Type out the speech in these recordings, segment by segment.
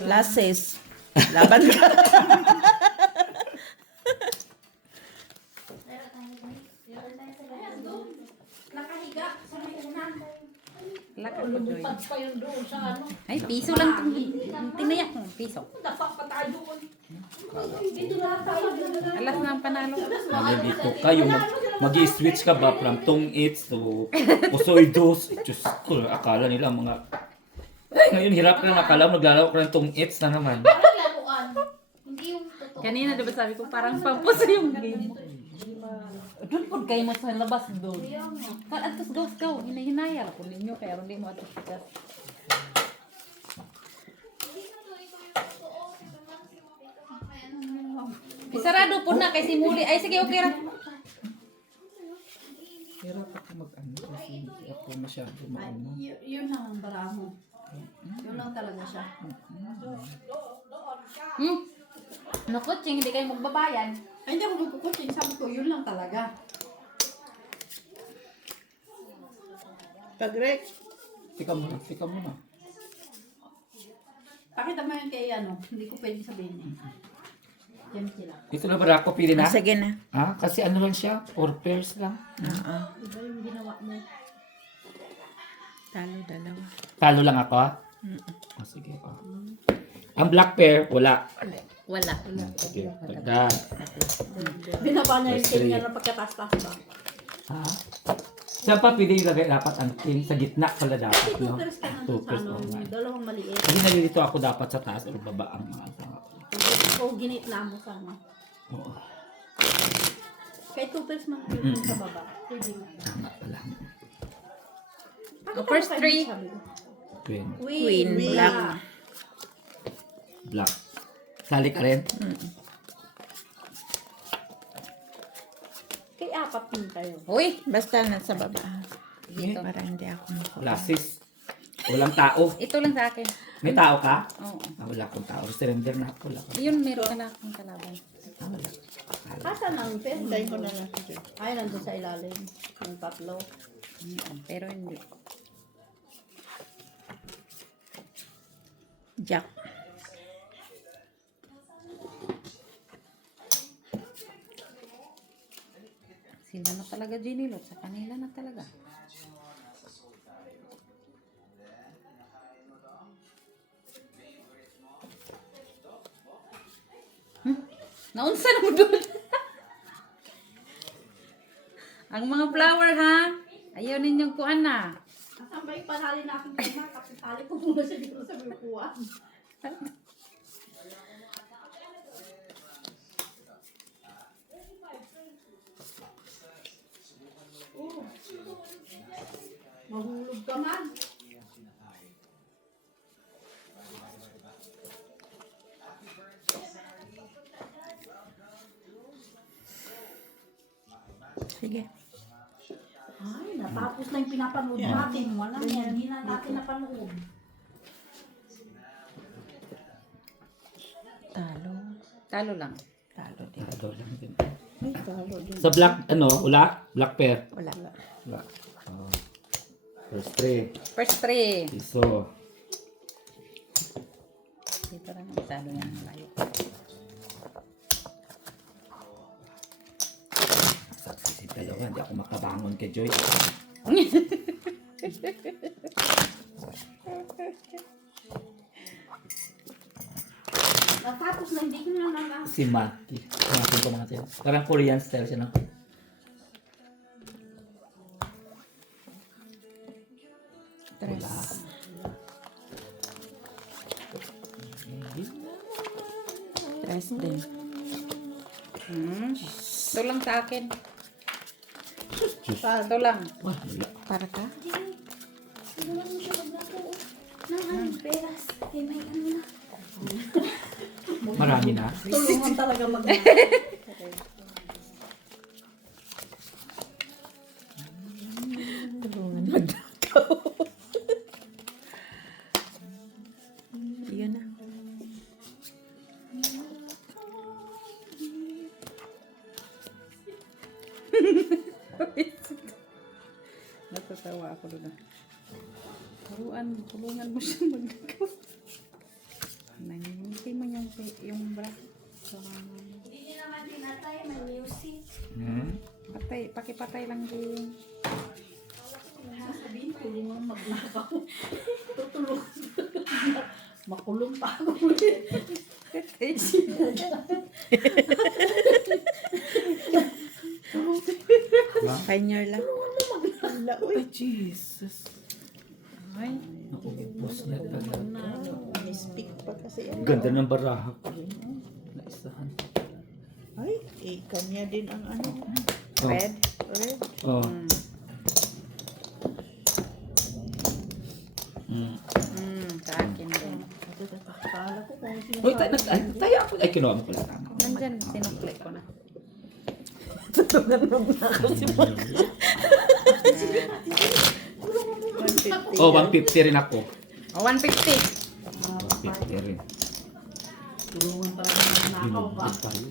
Lases. Laban ka. Nakahiga sa may unan. Lakad ko doon. Lumipad pa yun doon sa ano. Ay, piso lang itong tinayak mo. Piso. Dapat pa tayo doon. Dito na lang tayo. Alas na ang panalo. Ano dito kayo, mag-i-switch ka ba from tong eats to Posoidos? Diyos ko, akala nila mga... Ay, ngayon hirap ka na akala mo, naglalaro ka ng tong eats na naman. Parang laruan. Hindi yung totoo. Kanina, diba sabi ko, parang pampuso yung game mo. Doon po kayo mo sa labas doon. Atos gawas ka, hinahinayal ko ninyo, kaya hindi mo atos ka. Isarado po na kay Simuli. Ay, sige, okay ra. Hirap ako mag-ano kasi hindi ako masyado maano. Yun lang ang bara mo. Yun lang talaga siya. Naku, Ching, hindi kayo magbabayan. Ay, hindi ako nagkukutsing. Sabi ko, yun lang talaga. Tagrek. Tika muna. Pakita mo yun kay ano. Hindi ko pwede sabihin eh. Yan sila. Ito na ba ako pili na? Sige na. Ha? Kasi ano lang siya, 4 pairs lang. Oo. Iba yung ginawa mo. Talo dalawa. Talo lang ako, ha? Oh, sige. Oh. Ang black pair, wala. Wala. Sige, dagdag. Binaba niya yung Yes, king niya three. na pagkataas-taas ba? Ha? Saan pa pili ilagay dapat ang king? Sa gitna pala dapat, Two no? pairs ka na Two sa pairs, ano. oo nga. Dalawang maliit. Kasi nalilito ako dapat sa taas o baba ang mga tanga. O ginitna mo sana. Oo, Kay two pairs man yung sa baba. Pwede mo. tama pala. Pakita first mo kay three. sabi ko. Queen, Queen, black. black. Sali ka rin? Kay apat din tayo. Uy! Basta nasa baba. Dito. Para hindi ako makuha. Wala sis. Walang tao. Ito lang sa akin. May tao ka? Oo. Ah, wala akong tao. Surrender na ako. Wala akong Yun, meron ka na akong kalaban. ah, wala. Asan ang pairs? Dahil ko na lang. Ay, nandun sa ilalim. Yung tatlo. Pero hindi. Jack. Sila na talaga, Ginny Lot. Sa kanila na talaga. Naunsa na mo doon? Ang mga flower, ha? Ayaw ninyong kuan na. Asan ba yung panali natin kay Ma? Kasi tali ko muna siya dito sa binukuan. Mahulog ka man. Sige. Ay, natapos na yung pinapanood natin. Wala yan. Hindi na natin napanood. Talo. Talo lang. Talo din. Talo lang din. Ay, talo din. Sa black, ano, wala? Black pair. Wala. Wala. Oh. First 3. First three. Piso. Dito lang ang talo niya. Malayo. Saksi si dalawa. Hindi ako makabangon kay Joy. Natapos na, hindi ko na lang. Si Maki. Hanapin ko natin. Parang Korean style siya, no? Tres. Wala. Tres din. Ito lang sa akin. Ito lang. Wah, wala. Para ka? Sinulan mo siya maglato. Nang ano, peras. Eh, may ano na. Marami na. Tulungan talaga mag Tulungan magdakaw. Yun na. Natatawa ako doon. Tulungan mo siya magdagaw. Hindi mo yung bra. So, Hindi niyo naman tinatay, may music. pakipatay lang din. Sabihin, tulungan magnakaw. Tutulong. Makulong pa ako ulit. Find your luck. Ay, Jesus. Ay, Naubos na talaga. Speak pa kasi yan. Ganda ng baraha ko. Naisahan. Ay, kanya din ang ano. Oh. Red. Red. Oh. sa akin din. Akala ko kung sino. Uy, tayo ako. Ay, kinuha mo ko lang. Nandyan, sinukli ko na. Tutungan mo na ako si Mark. 150. Oh, 150 rin ako. O, 150. 150 rin. Tulungan pa rin magnakaw ba? Binubog tayo.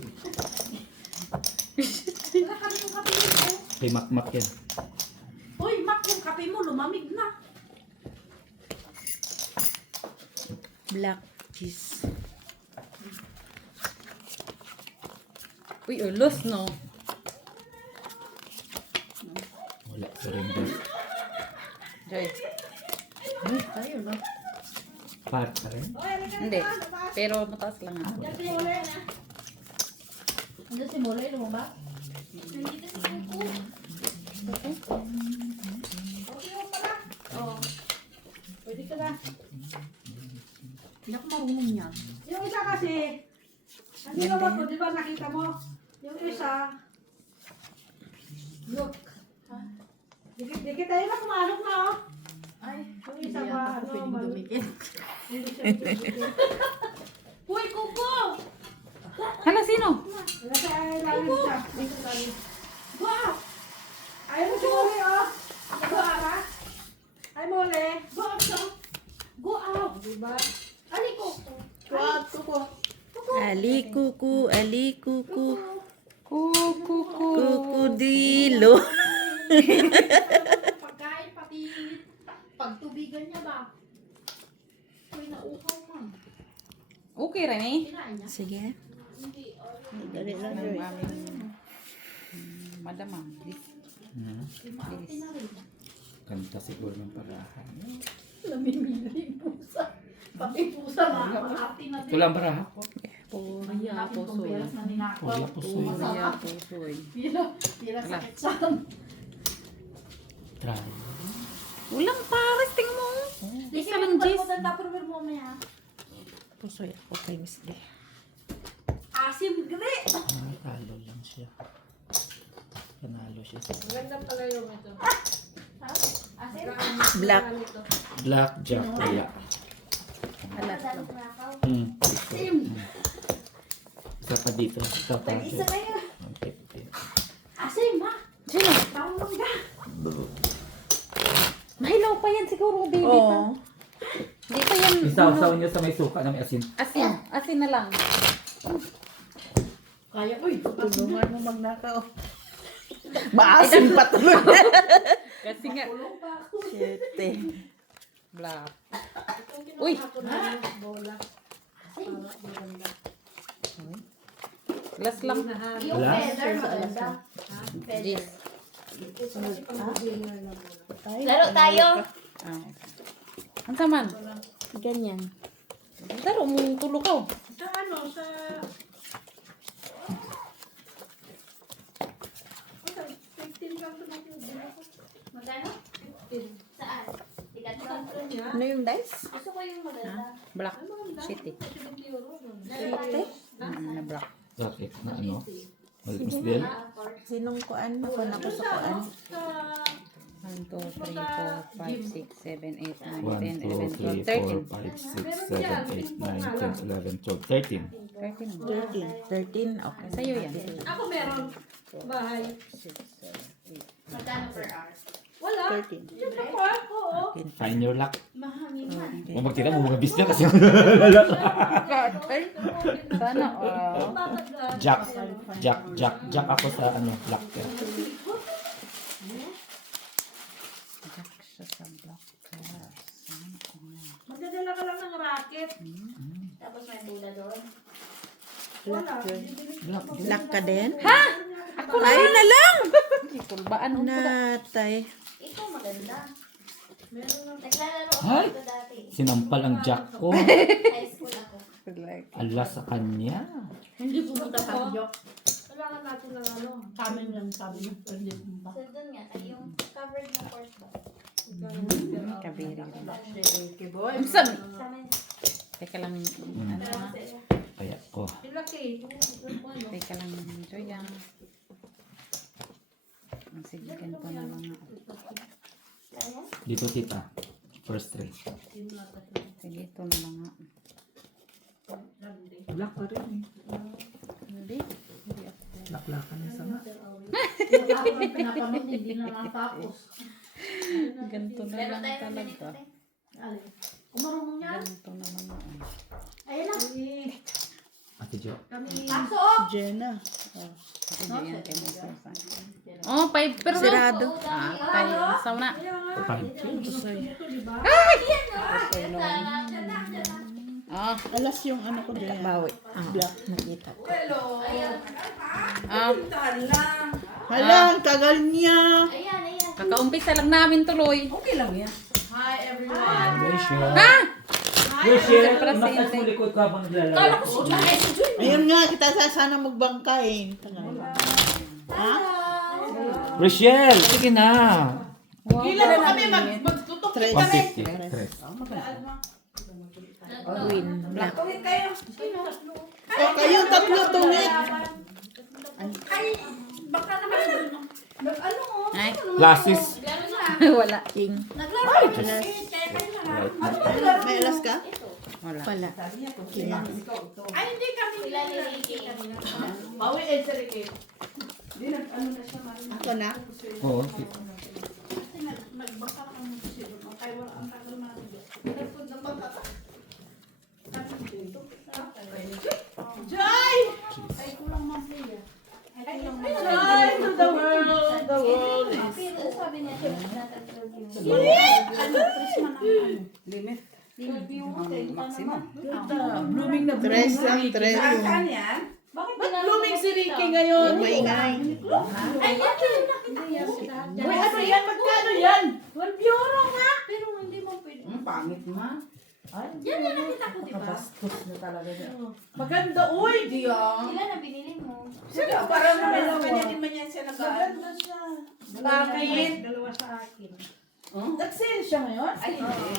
Wala kami yung kape mo. Kay Makmak yan. Uy, Mac, yung kape mo, lumamig na. Black cheese. Uy, ulos, no? Wala, surrender. Joy. Tayo, no? Par pa rin. Hindi. Pero mataas lang ako. Ano si Molay, lumabas? Pwede ka na. Hindi ako marunong yan. Yung isa kasi, hindi ba ba, di ba nakita mo? Yung isa, look. Dikit tayo na kumanok na, oh. Ay, yung isa ba, ano, dumikit. Hindi siya dumikit. Uy, kuko! Hala, sino? Nasa ilalim siya. Nasa ilalim. Wow! Ayaw mo si Mole, oh. Go ka? Ay, Mole. Go out, so. Go out. Diba? Ali, kuko. Go out, kuko. Ali kuku, ali kuku. Kuku. Kukodilo. Pagkain, pati pagtubigan niya ba? Uy, nauhaw man. Okay, Rene. Kinain niya. Sige. Dali lang, Joy. Madamang. Maati na rin. Kanta siguro ng parahan. Namimili yung pusa. Pati pusa na. Maati na din. Wala ang baraha ko. Puriya, pusoy. Pagkalas na ninakaw. Puriya, pusoy. Puriya, pusoy. Pila sakit saan. Try. Walang pares, tingin mo. Isa lang, Jess. Tupperware mo maya. Pusoy ako kay Miss D. Asim, gre! Ay, talo lang siya. Panalo siya. Asim? Black. Black Jack kaya. Alas lang. Asim! Isa pa dito. Isa pa. Tag-isa na yun. 150. Asim, ha? Sino? Tawag ka. Mahilaw pa yan siguro, baby pa. Oo. Hindi pa yan. Isaw-saw niyo sa may suka na may asin. Asin. Asin na lang. Kaya ko, Tulungan mo magnakaw. Maasim pa tuloy. Kasi nga. Tulong pa ako. Siyete. Black. Uy! Bola. Glass lang. Yung Wala? feather, maganda. Yes. Laro tayo. Ah. Ang saman. Ganyan. Laro mo tulog ka. Sa ano, sa... Magkano? Saan? Tikat ko. Ano yung dice? Gusto ko yung maganda. Black. City. Siyete? Na black. Bakit? Na ano? Mas din? Sinong kuan? Ako na ko sa kuan. 1, 2, 3, 4, 5, 6, 7, 8, 9, 1, 10, 2, 11, 3, 4, 5, 6, 7, 8, 9, 10, 11, 12, 13. 13. 13. 13? Okay. Sa'yo yan. Ako meron. Bahay. Magkano per hour? Wala. 13. Siyempre po ako, oh. Find your luck. Mahangin man. Huwag magtira mo mga business kasi Sana, Jack ako sa ano, black pen. Jack siya sa black. Magdadala ka lang ng racket. Tapos Tapos may bula doon. Black ka din? Ako Tayo na lang! Kulbaan mo po na. Natay. Ito maganda. Naglalaro ako Ay! dito dati. Sinampal ang jack ko. High school ako. Ala sa kanya. Hindi pumunta sa joke. Kailangan natin ng ano. Kamin lang sabi niya. Hindi pumunta. So doon nga, ay yung covered na course ba? Kabiri. Kiboy. Umsam. Sa amin. Teka lang. Ano ha? Kaya ko. Laki. Teka lang. Enjoy yan. Sige, ganito na lang nga. Ayan. Dito tita. First three. Sige, ito na lang nga. Black pa rin eh. Hindi. Hindi ako. Laklakan na sama. Pinapanood, hindi na natapos. Ganito na Meron lang tayo ng talaga. ganito. Kung marunong niya. Ganito na lang nga. Ayun na. Ate Jo. Pasok! Jenna. Sige, yan kay Moses. Oh, 5 pero Sirado. tayo. Sauna. Five. Ah, Alas yung ano ko dyan. Bawi. Black. Nakita ko. ah. Hala, ang tagal niya. Ayan, ayan. Kakaumpisa lang namin tuloy. Hi everyone! Rachel. Ha? Rachel, Siyempre, umakas mo likod ka habang naglalaro. Ayun nga, kita sana magbangkain. Tagal. Ha? Rachel, sige na. Kailan mo kami magtutok? 150. Tres. Win. Black. Tungin kayo. O, kayong tatlo tungit. Ay, baka naman. Ano mo? Ay, Glasses. wala. King. Naglaro. Kaya kayo na. May alas ka? Wala. Wala. Ay, hindi kami. Sila ni Ricky. Bawi and sa Ricky. Hindi nag-ano na siya man. Ako na. Oo. Kasi nagbaka kami siya. Kaya wala ang tagal na. Nagpunta ng baka. Joy! Ay, kulang man siya. Ay, Joy to the world! The world is... Pero sabi niya, natatulog yung... Ano, Trisman ang ano? Limit. Maximum. Blooming na Tres lang, tres yung. Saan yan? Bakit Ba't blooming si Ricky ngayon? Maingay. Ay, yan! Nakita niya si Uy, ano yan? Magkano yan? 1 euro nga! Pero hindi mo pwede. Pangit ma. Ay, Yan na nakita ko, di ba? bastos na talaga siya. Maganda, uy! Diyan. Ilan na binili mo? Sige, parang naman sa kanya din man yan siya maganda siya. Bakit? Dalawa sa akin. Nag-sale siya ngayon? Ay,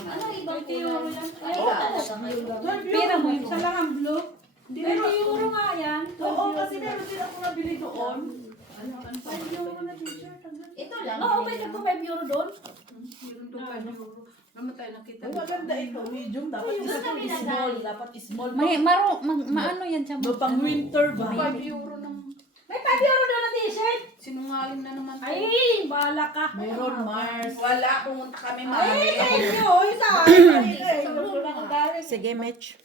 Ano ibang euro lang? Ay, Oo. talaga ngayon. Pira mo isa lang ang blue. Pero euro nga yan. Oo, kasi meron din ako nabili doon. 5 euro na t-shirt. Ito lang. Oo, pwede po 5 euro doon. Meron doon 5 euro. Naman tayo nakita. Ay, maganda ito. Medium. Dapat small. Dapat small. May maano yan siya. Pang winter ba? 5 euro ng... May 5 euro doon na t-shirt. Sinungaling na naman. Ay, bahala ka. Meron Mars. Wala. Pumunta kami Mars. Ay, thank you. Isa. Sige, Mitch.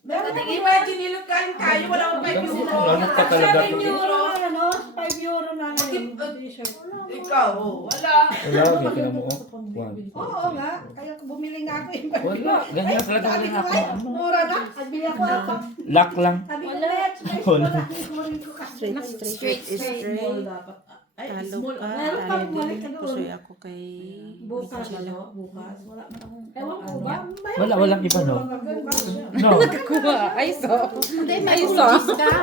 Meron na imagine nilog kain kayo. Wala akong 5 euro. Lanot ka talaga. 5 euro. Ano? 5 euro na t-shirt. Ikaw. Wala. Wala, bigyan mo ko. One. Oo nga. Kaya bumili nga ako yung Wala, ganyan talaga rin ako. mura na. Bili ako ako. Lock lang. Sabi ko, Let's, may Wala. wala. Isurin ko kasi. Straight. Small dapat. Ay, Talo small. ka. Meron pa Tayo bumalik ka din. doon. Pusoy ako kay... Bukas. Bukas. Wala man akong... Ewan ko ba? Wala, walang iba, no? Bukas. No. Kuha. Ay, so. Ay, so.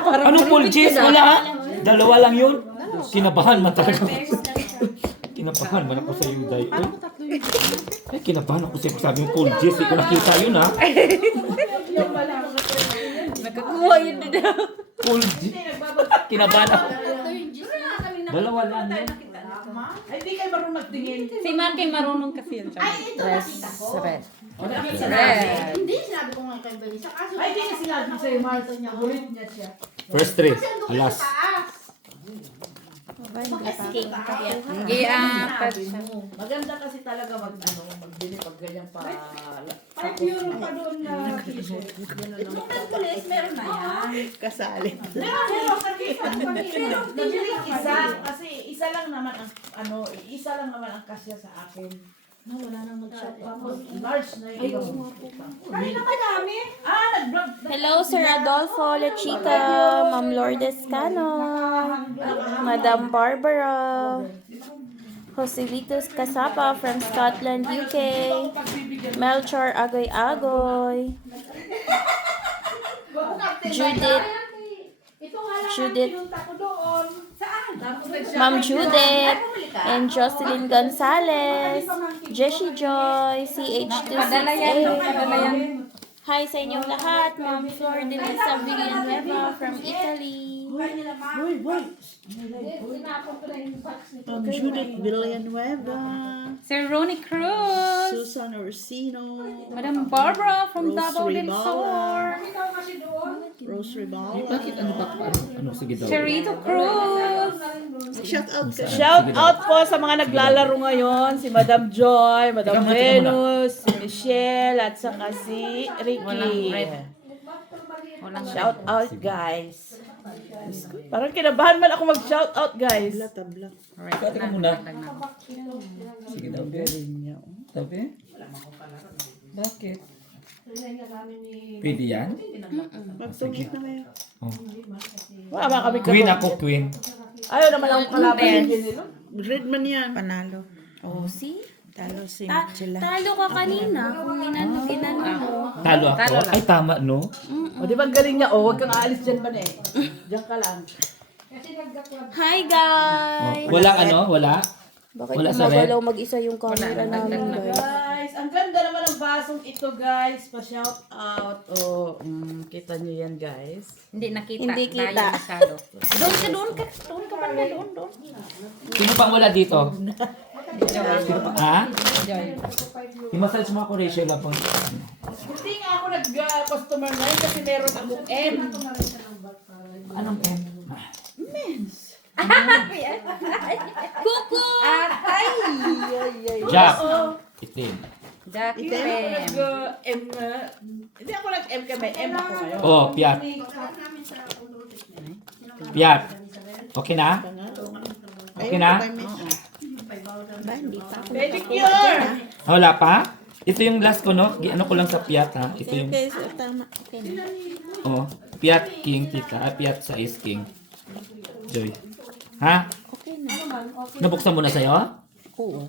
Parang Anong full cheese? Wala. Dalawa lang yun. Kinabahan man talaga. Kinabahan man ako sa iyo, Day. Ay, kinabahan ako sa iyo. Sabi mo full cheese. Hindi ko nakita yun, ha? Yung wala. Nakakuha yun din. Full cheese. Kinabahan ako. Dalawa lang yun. Ay, di kayo marunong magtingin. Si Maki marunong kasi yun siya. Ay, ito nakita ko. Red. Ay, hindi, sinabi ko nga kay Belisa. Kaso, Ay, di na sinabi sa'yo, Martha niya. Ulit niya siya. First three. kasi ang Alas. taas. King. Hindi touch. Maganda kasi talaga magbili pag ganyan pa. 5 euro pa doon na t-shirt. Itong nagkulis, meron na yan. Kasali. Pero nabili isa kasi isa lang naman ang isa lang naman ang kasya sa akin. Wala nang mag-shop pa. Large na yun. Ay, namadami. Nag-vlog. Hello, Sir Adolfo Lechica, Ma'am Lourdes Cano, Madam Barbara, Joselitos Casapa from Scotland, UK, Melchor Agoy Agoy, Judith, Judith, Ma'am Judith, and Jocelyn Gonzalez, Jessie Joy, Padala yan, padala yan. CH268. Hi sa inyong lahat, Ma'am Flor de Lisa Villanueva from Italy. Judith Villanueva, Sir Ronnie Cruz. Susan Orsino, Madam Barbara from Rose Davao del Ribala. Sur. Rose Ribala. Bakit ano ba? Ano, sige daw. Cherito Cruz. Shout out ka. Shout out po sa mga naglalaro ngayon, si Madam Joy, Madam Teka, teka muna. Venus, si Michelle, at saka si Walang Ricky. red. Walang Shout out, guys. Parang kinabahan man ako mag-shout out, guys. Tabla. red. Teka muna. Sige daw, be. Tabi? Bakit? Pwede yan? Magtungit na kayo. Oh. Wala ba kami Queen kabog? ako, queen. Ayaw naman akong kalaban ni Jenny, no? Red man yan. Panalo. Oh, see? Talo si Talo ka kanina kung ginano mo. Talo ako? Talo lang. Ay, tama, no? O, di ba ang galing niya? O, huwag kang aalis dyan ba na eh. Diyan ka lang. Hi, guys! Walang ano? Wala? Bakit Wala sa red? gumagalaw mag-isa yung camera namin, guys? Guys, ang ganda naman ng basong ito, guys. Pa-shout out. O, kita niyo yan, guys. Hindi nakita. Hindi kita. Layo masyado. Doon ka banda, doon. Sino pang wala dito? Sino pa? Ha? I-massage mo ako, Rachel, lang pang... Hindi nga ako nag-customer line kasi meron akong M. Anong M? Kuku! Jack. Itim. Jackie Hindi ako Pem. nag-M. Hindi ako nag-M ka, may M ako ngayon. Oh, Piat. Piat. Okay na? Okay na? Pedicure! Wala pa? Ito yung last ko, no? Ano ko lang sa Piat, ha? Ito yung... Okay, so, tama. Okay na. Oh, Piat King, tita. Piat sa Ice King. Joy. Ha? Okay na. Nabuksan mo na sa'yo? Oo.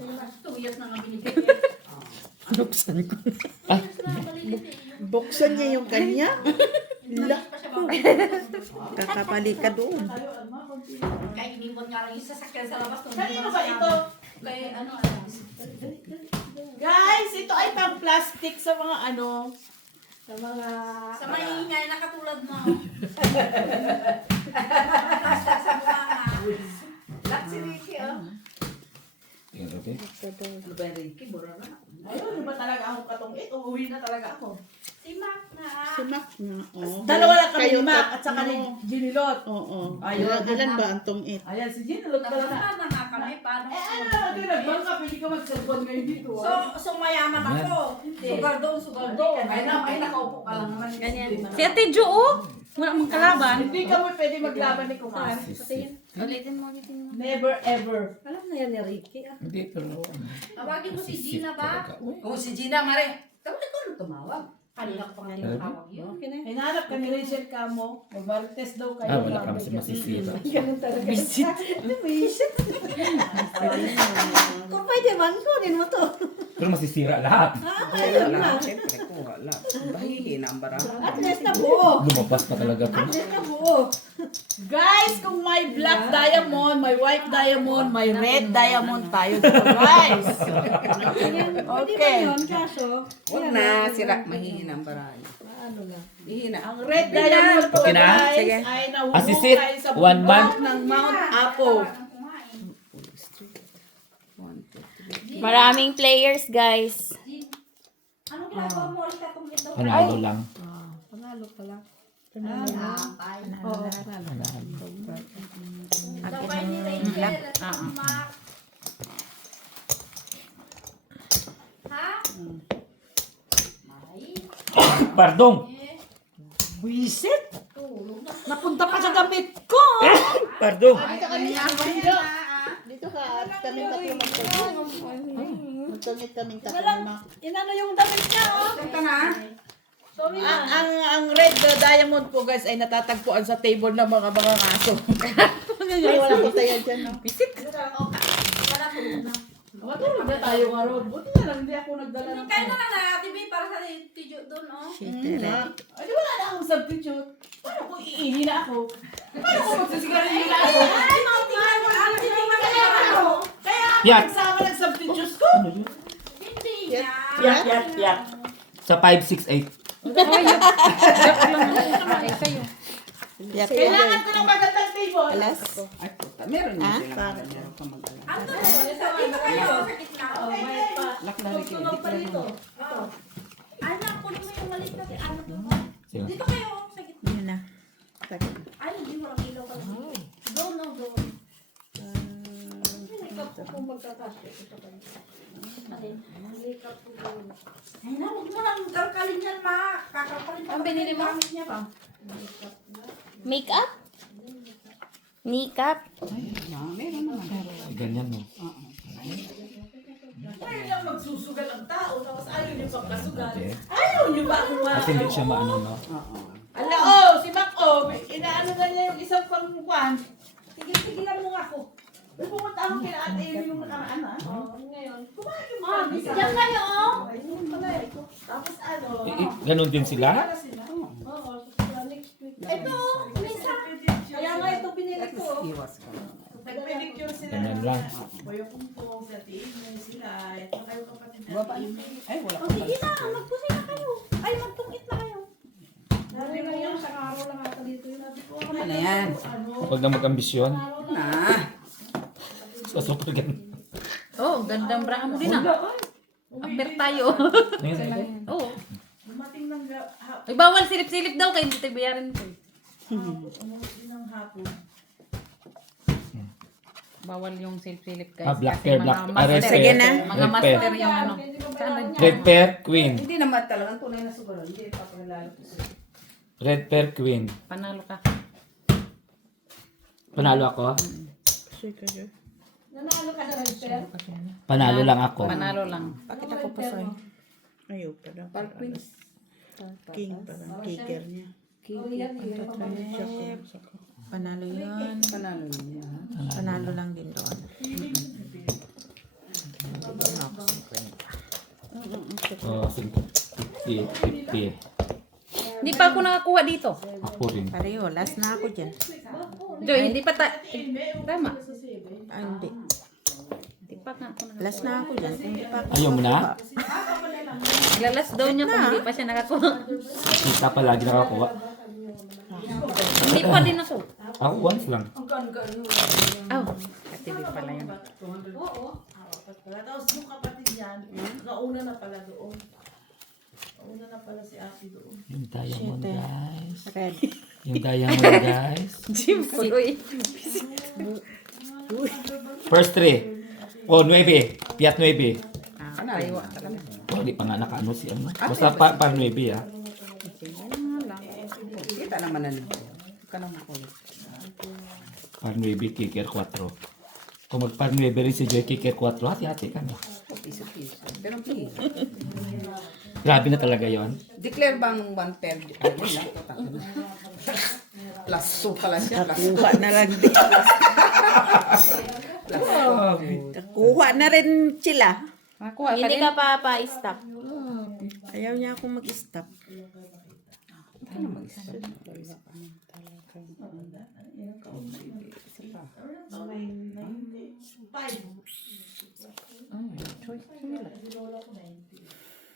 Nabuksan ko. Ay, Buksan niya yung kanya. Kakapalik ka doon. Kaya inimon nga lang yung sasakyan sa labas. Kanino ba ito? Kaya ano, Guys, ito ay pang plastic sa mga ano. sa maingay na katulad mo. Lak si Ricky, oh. tingnan ko, okay? Ayun, di ba talaga ako katungit? Uuwi na talaga ako. Si Mac na. Si Mac na. Oh. Dalawa lang kami Kayo ni Mac at saka ni tatlo. Ginilot. Oo. Ayun. Ilan ba ang tungit? Ayan, si Ginilot ka na. Tapos na nga kami. Paano? Ano naman kayo nagbangka? Pwede ka mag-cellphone ngayon dito. So mayaman ako. Sugar doon, sugar doon. Ay, nakaupo ka lang naman. Si Ate Jo, oh. Wala mong kalaban. Hindi ka mo pwede maglaban ni Kumar. Ulitin mo. Never ever. Hindi, pero... Tawagin mo si Gina ba? Oo, si Gina, Mare. Tawag ko nung tumawag. Kanina ko pa nga tinatawag yun. Hinanap ka ni Rachel Camo. Mag-marites daw kayo. Ah, wala kami sa masisira. Kung pwede man, kunin mo to. Pero masisira lahat. Siyempre, kuha lang. Bahihina ang barang. At least na buo. Lumabas pa talaga to. Guys, kung may black diamond, may white diamond, may red diamond tayo dito, guys. Okay. Huwag na, sira. Mahihina ang barang. Mahihina. Ang red diamond po, Okay na? guys, Sige. ay Asisit, nahuhukay sa 1 bundok month. ng Mount Apo. Maraming players, guys. Anong ginagawa mo ulit kung ito? Panalo lang. Sabay ni Rachel at si Mac. Ha? Pardon! Buisit! Napunta pa sa damit ko! Pardon! Dito ka at kami tatlo magtagpo. Magtungit kaming tatlo. Inano yung damit niya, oh. Ito na. Sorry na. Ang red diamond po guys ay natatagpuan sa table ng mga aso. Ay, wala ko tayo dyan. No? Matulog na tayo nga Rod. Buti na lang hindi ako nagdala ng... Kaya na na, TV, para sa tiyo doon, oh. Ay, di wala na akong substitute. Paano kung iihi na ako? Paano kung magsisigarilyo na ako? Ay, mga tingnan mo, ang tingnan mo. Kaya ako Yak. nagsama ng substitutes ko. Hindi niya. Yak. Sa 568. Joke lang ako. Ay, sa'yo. Yak. Kailangan ko ng magandang table. Alas. Ay, puta. Meron yun Ah, sila. para. Meron ka mag-alala. Ano to? Dito kayo, sa gitna. Oh, bayad pa. Laklari kayo. Tulog pa Di dito. ko Oh. Ay, nakunin mo yung maliit natin. Ano to? Sino? Dito kayo, sa gitna. Yun na. Ay, hindi mo lang ilaw kasi. Doon, no, doon. Makeup ko kung magkakasya. Ito kayo. Alin? Makeup ko doon. Ay, na, huwag mo lang karkalin yan, ma. Kakarkalin mo. Ang binili mo? Gamit niya pa. Makeup? Makeup? Meron naman. Ganyan no. Kaya lang magsusugal ang tao. Tapos ayaw niyo pang kasugal. Okay. Ayaw niyo ba kung At hindi siya maano no. Oo. Ala, oh, si Mac, oh. Inaano na niya yung isang pangkuhan. Tigil-tigilan mo nga ako. May pumunta ako kila Ate Amy yung nakaraan, ha? Oh, ngayon. Kumain yung Ah, isa. diyan kayo, oh. Ay, yun pala eh. Tapos ano, Ganun din sila? para sila. Oo, next week. Ito, minsan. Kaya nga ito pinili ko. Iwas ka. Nag-pedicure sila. Ganyan lang. O yung kumpong sa Amy sila. Ito kayo kapatid na Baba. Amy. Ay, wala O, sige na, magpusin na kayo. Ay, magtungit na kayo. Sabi lang yan, sa araw lang ata dito yun. Ano yan? Huwag na mag-ambisyon. Na. Sa super ganun. Oh, gandang bra mo din ah. Amber tayo. Ayun. Oo. Dumating ng Ay, bawal silip-silip daw kayo. Hindi tayo bayarin ko. umuwi ng hapon. Bawal yung silip-silip guys. Black Kasi pair, mga black master. red Sige pair. na. Mga Red pair. master yung ano. Saan na Red pair, queen. Hindi naman talagang tunay na sugal. Hindi pa panalalo ko sa'yo. Red pair, queen. Panalo ka. Panalo ako? Nanalo ka na rin, sir. Panalo lang ako. Panalo lang. Bakit ako pa sa'yo? Ayaw pa daw. Pal queens. King parang kicker niya. Panalo yan. Panalo niya. Panalo lang din doon. Oh, 50. Hindi pa ako nakakuha dito. Ako rin. Pareho, last na ako dyan. Joy, hindi pa tama. Ah, hindi. Hindi pa nga ako nakakuha. Last na ako dyan. Kung hindi pa ako Ayaw mo na? Ilalas daw niya kung hindi pa siya nakakuha. Kita pa lagi nakakuha. Hindi pa din ako. Ako once lang. Oh, katibi pala yun. Tapos yung kapatid yan, nauna na pala doon. Nauna na pala si ate doon. Yung diamond guys. red. Yung diamond guys. Uy. First 3. Oh, 9. Piat 9. Tayo talaga. Oh, di pa nga nakaano si ano. Basta par 9 ah. Kita naman na nito. Ka naman ko. Par 9, kicker 4. Kung mag par 9 rin si Joy, kicker 4, hati-hati ka na. Piso-piso. Pero please. Grabe na talaga yon. Declare bang one pair? Ayun lang. Plus 2 pala siya. Kuha na lang din. Kuha na rin sila. Nakakuha ka Hindi din. ka pa-stop. Ayaw niya akong mag-stop.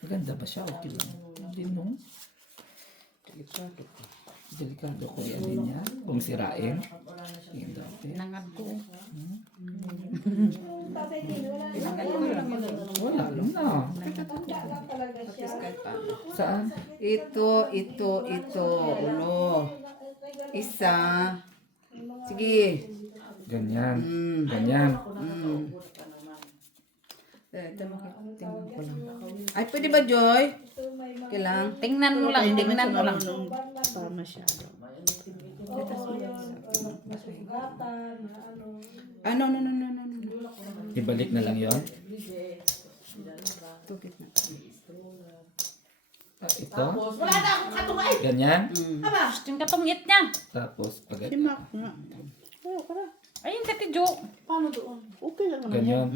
Maganda ba siya? Okay lang. Hindi no? Delikado ko yan din niya. Kung sirain. Hindi dati. Nangad ko. Wala lang na. Saan? Ito. Ulo. Isa. Sige. Ganyan. Ganyan. Ito tingnan ko lang. Ay, pwede ba, Joy? Kailang. Tingnan mo lang, tingnan mo lang. Pa masyado. No. Ibalik na lang yon. Ito. Tapos, wala na akong katungay. Ganyan. Aba, Yung katungit niya. Tapos pag Si Mac nga. Ayun, Tati Jo. paano doon? Okay lang naman. ganyan.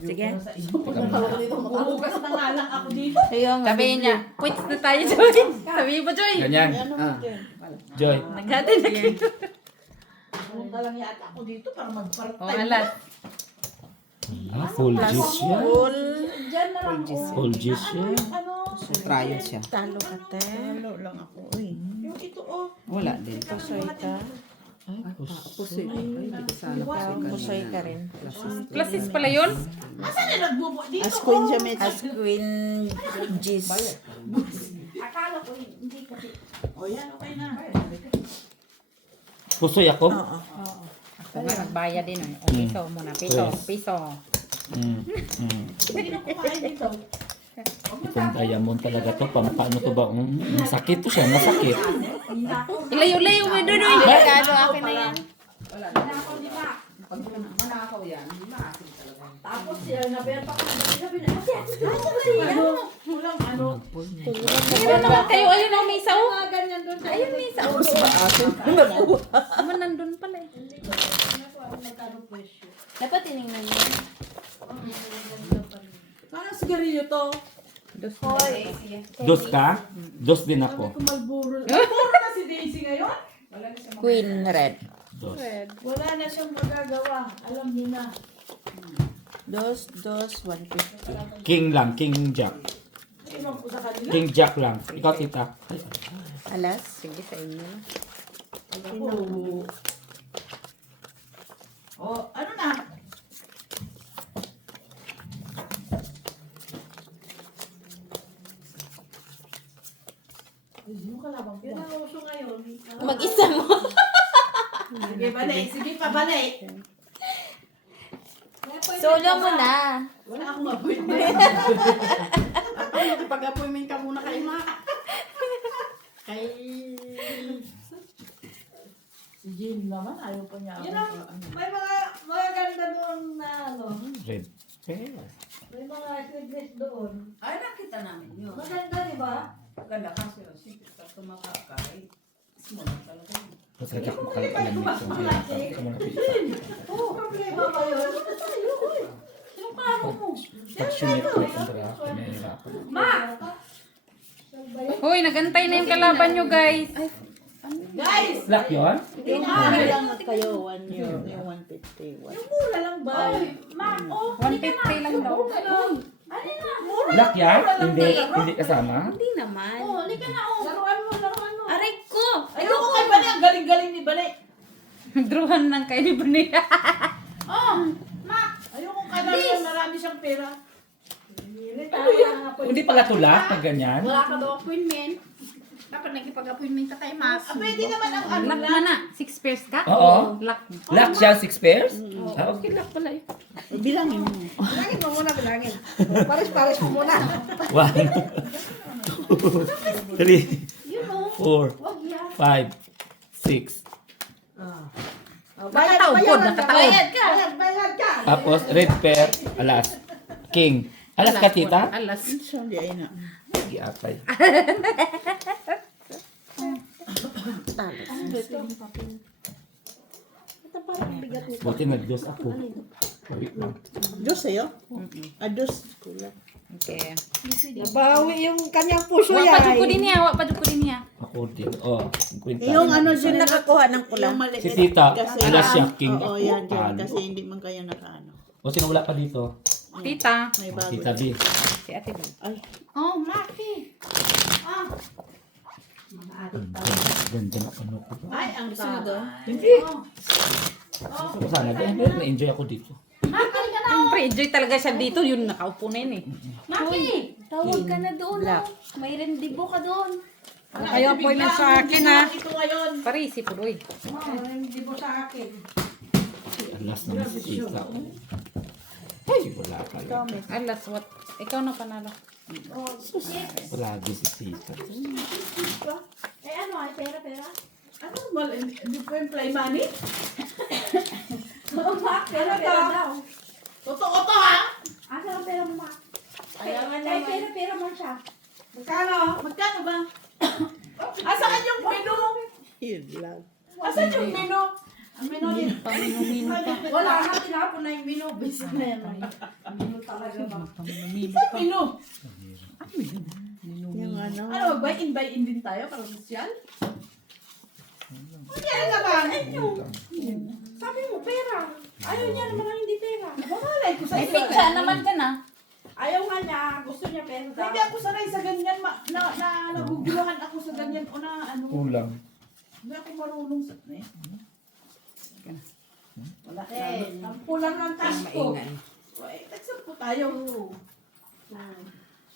Sige. Sa isang pagkatawa dito, maghuhugas na nga lang ako dito. Sabihin niya, quits na tayo, Joy. Sabihin mo, Joy. Ganyan. Yan naman din. Joy. Naghati na kayo. Punta lang yata ako dito para mag-part O, time. alas. Full juice siya. Full. Diyan na lang ako. Full juice siya. Ano? Trial siya. Talo ka, te. Talo lang ako. Uy. Yung ito oh. Wala din. Pusoy ka. Pusoy. Ay, hindi ko sana Pusoy ka rin. Clasis pala yun. Asan na nagbubo dito? As queen siya, may As Queen Gis. Akala ko hindi kasi. O yan, okay na. Pusoy ako? Oo. Ako nga, nagbayad din. O, piso muna. Piso. Yes. Piso. Hindi na kumain dito. Itong diamond talaga to. Paano to ba? Masakit to siya. Masakit. Ilayo-layo mo doon. Regalo akin na yan. Manakaw di ba? Pag manakaw yan, maasin talaga. Tapos siya nabenta ko. Sabi na, ano? Kulang ano? Meron naman kayo. Ayun ang misa. Oh. Mga ganyan doon. Ayun, misa. Oh. Naman nandun pala eh. Magkano presyo? Dapat tinignan mo. Parang sigarilyo to. Hoy, sige. Dos ka? Dos din ako. Kumalburo. Malburo na si Daisy ngayon? Queen Red. Dos. Wala na siyang magagawa. Alam niyo na. Dos, 150. King lang. King Jack. Iwan ko sa kanila. King Jack lang. Ikaw, tita. Alas. Sige sa inyo. Oh, ano na? Yun ang uso ngayon. Mag-isa mo. Sige, balay. Sige pa, balay. Solo mo na. Wala akong appointment. Pag-appointment ka muna kay Mac. Kay... Si Jean naman, ayaw pa niya. Yun ang, may mga ganda doon na ano. Red. Pear. May mga sweetness doon. Ay, nakita namin yun. Maganda, di ba? Ganda kasi yun. Sige, sa tumakakain. Small talaga yun. Kasi ako makalaman nito. Oo, problema ba yun? Yung karo mo. Passionate ko kung tara. Pinahirapan. Hoy, nagantay na yung kalaban nyo, guys. Guys! Black yun? Yung mura lang kayo, 1 year. Yung 150. Yung mura lang ba? Ma, oh, 150 lang daw. ano na? Mura. Black yan? Hindi. Hindi kasama? Hindi naman. Oh, halika na, oh. Laruan mo, laruan mo. Aray ko! Ayoko kay Bani, ang galing-galing ni Bani. Druhan ng kayo ni Bonita. Oh, Ma, ayoko kay Bani, marami siyang pera. Hindi pala tulak pag ganyan. Wala ka daw appointment. Dapat nagkipag-appointment ka kay Mac. Pwede naman ang ano Lock lang. na na. 6 pairs ka? Oo. Lock. Lock siya, 6 pairs? Ah, okay. Lock pala eh. Bilangin mo. Bilangin mo muna, bilangin. Pares-pares mo muna. 1, 2, 3, 4, 5, 6. Nakataupod, nakataupod. ka! Bayad ka. Tapos, red pair, alas. King. Alas ka, tita? Alas. Siya, di ay na. Hindi atay. Buti nag-dos ako. Wait lang. Dos sa'yo? Dos. Kulang. Okay. Nabawi yung kanyang puso Wa yan. pa ko din niya, wa pa ko din niya. Ako din. Oh, 50. Yung ano Sino dyan nakakuha ng kulang? yung maliit. Si tita, Kasi, alas siya, king Oo, ako. yan dyan. Ano? Kasi hindi man kaya nakaano. O, sino wala pa dito? Tita. May bago. Tita B. Si Ate Bel. Ay, Oh, Maki. Ganda na ano ko ba? Ay, ang taga. Hindi. Sana din. Na-enjoy ako dito. Siyempre, enjoy talaga siya dito. Yun, nakaupo na yun eh. Maki! Tawag ka na doon. Black. Oh. May rendibo ka doon. Ayaw po na sa akin ha. Ito ngayon. Parisi po, Roy. Hindi mo sa akin. Alas naman si tita. Ay, wala pala. Alas, what? Ikaw na panalo. Wala din si tita. Eh ano, ay pera. Ano, hindi po yung play money? Oo, Ma, pera daw. Totoo to ha? Asa ang pera mo, Ma? Kaya nga naman. Pera mo siya. Magkano? Magkano ba? Asan yung menu? Yun lang. Asan yung menu? Ang menu din. Pamino-mino pa. Wala na, tinapon na yung menu. Bisa na yan. Menu talaga ba? Pamino-mino Saan pa. menu? Yung ano. Ano, buy-in din tayo para social? Kaya naman. Sabi mo, pera. Ayaw niya naman ang hindi pera. Mamalay ko sa May iyo. pizza naman ka na. Ayaw nga niya. Gusto niya pera. Hindi ako sanay sa ganyan. Naguguluhan ako sa ganyan. O na ano. Kulang. Hindi ako marunong sa... Eh. Wala Eh, na. ang pulang ng cash ko. Maingay. Eh, nagsampo tayo.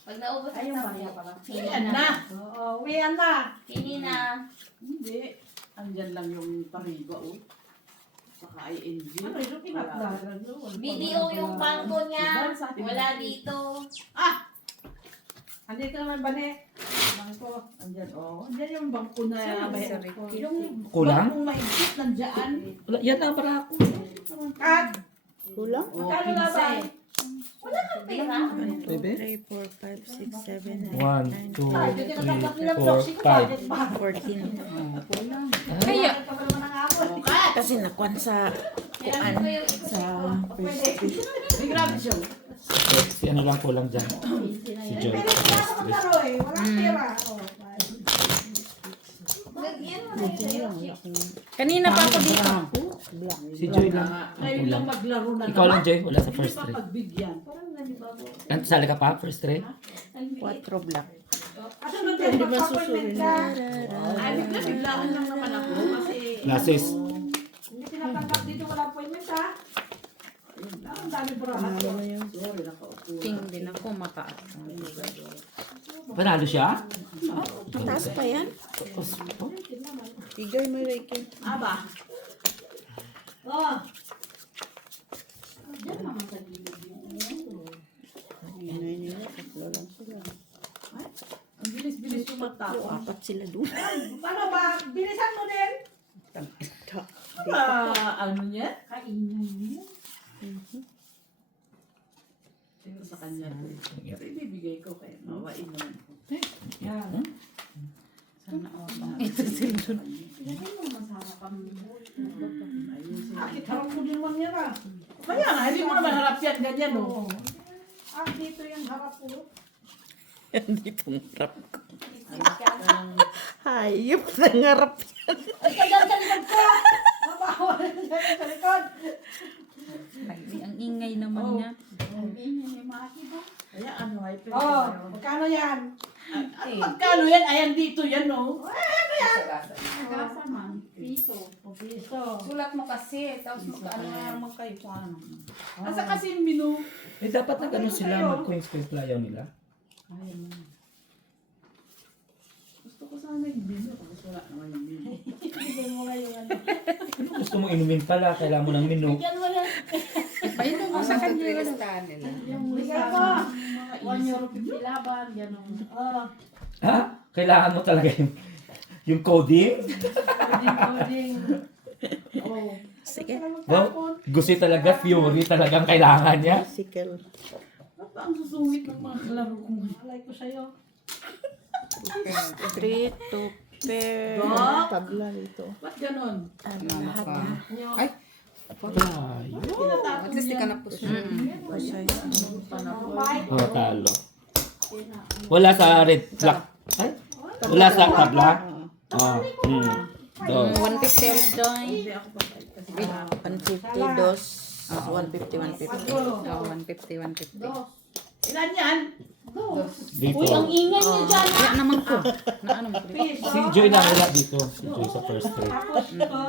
Pag naubos Ayaw ang ba niya sabi. pala? Yan na. Oo, uwian na. Kini na. Hindi. Andyan lang yung pariba, oh. Saka ING. Ano, yung pinapalaran yun. Video yung bangko niya. Wala dito. Andito naman ba ni? Bangko. Andyan, oh. Andyan yung bangko na. Sorry. Yung Kulang? bangkong mahigpit nandyan. Wala, yan na para ako. Kat, Kulang? magkano na ba? Wala kang pera. Bebe? 3, 4, 5, 6, 7, 1, 2, 3, 4, 5. 14. Kaya, Kasi nakuan sa Kailangan ko yung sa first May grabe siya. Si ano lang kulang dyan. Si Joy. Pero wala ka maglaro eh. Walang pera. Oh, Lagyan mo na yung kanina pa ako dito. Si Joy lang. Ngayon lang Kulang. maglaro na Ikaw lang, Joy. Wala sa Hindi first pa three. pagbigyan. Sali ka pa? First three? 4 block. Asa man tayo magpa-appointment ka? Ay, bigla-biglaan lang naman ako kasi... Classes. Hindi tinatanggap dito wala appointment ha? Ang dami brahat ko. Sorry, nakaupo. Ting din ako mataas. Panalo siya? Mataas pa yan. Igay mo Reiki. Aba. Oh, Inay nila, tatlo lang sila. Ang bilis-bilis yung matao. Apat sila doon. paano ba? Bilisan mo din. Ano niya? Kaingay niya. Tingnan sa kanya. Ito ibibigay ko kaya mawain naman ko. Sana all. Ito sila. Akit harap mo din man yan ah. Kaya nga, hindi mo naman harap yan ganyan, no? Ah, dito yung harap ko. Dito ang harap ko. Hayop na ngarap. Ay, kaya sa likod ko. Mabawal dyan sa likod. Ay, ang ingay naman niya. Kaya ano, ay pwede Oh, tayo. magkano yan? Ano magkano yan? Ayan dito yan, no? Piso. Piso. Sulat mo kasi, tapos magkaano na naman kayo kung ano. Asa kasi yung menu? Eh, dapat na gano'n sila. Mag-coins-coins playaw nila. Gusto ko sana yung menu. Tapos wala naman yung menu. Bigyan mo nga yung ano. Kung gusto mo inumin pala, kailangan mo ng menu. Bigyan mo yan. Payun mo sa kanya. Listahan nila. Yung bigyan mo. €1.50 laban, gano'n. Oh. Ha? Kailangan mo talaga yung coding? Coding. Oh. Sige. Wow, gusto talaga, Fury talagang kailangan niya. Bicycle. Ba't ba ang susungit ng mga kalaro ko ngayon? Alay ko sa'yo. 3, 2 pair. Dok? Tabla dito. Ba't gano'n? Lahat na. Ay, Tinatapon at least di niya. ka na puso. Pasay. Oh, talo. Wala sa red flag. Ay? Wala sa tabla? Oh, 150 ulit doon. 150 dos. 150, 150. Oh, 150, 150. Ilan yan? dito. ingay niya dyan. Kaya naman ko. Na ano mo? Si Joy lang wala dito. Si Joy sa first three. Tapos ito.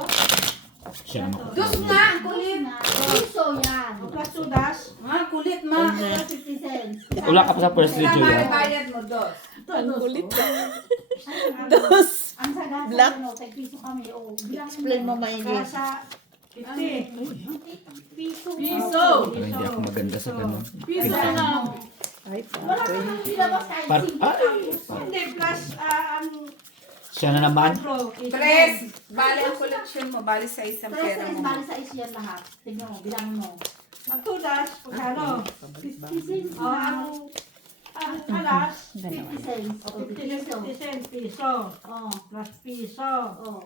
Siya naman. Dos nga, kulit. Piso yan. Plus 2 dash. Ah, kulit ma. 50 cents. Wala ka pa sa first three, Joy. Tama, ah. bayad mo, dos. Ang kulit. Dos. Ang sagas, Black. ano, tag-piso kami. O, Explain mo maigi. Kasa 50. Piso. Piso. Parang hindi ako maganda sa ganun. Piso na. Ay, Wala ka nang nilabas kahit Par ay! hindi, plus ang Siya na naman. pro. Tres. Bali ang collection mo. Bali sa isang pera mo. Bali sa is yan lahat. Tignan mo, bilangin mo. Ang 2 dash, magkano? 50 cents. O, ang alas, Dalawa. 50 cents, piso. Plus piso.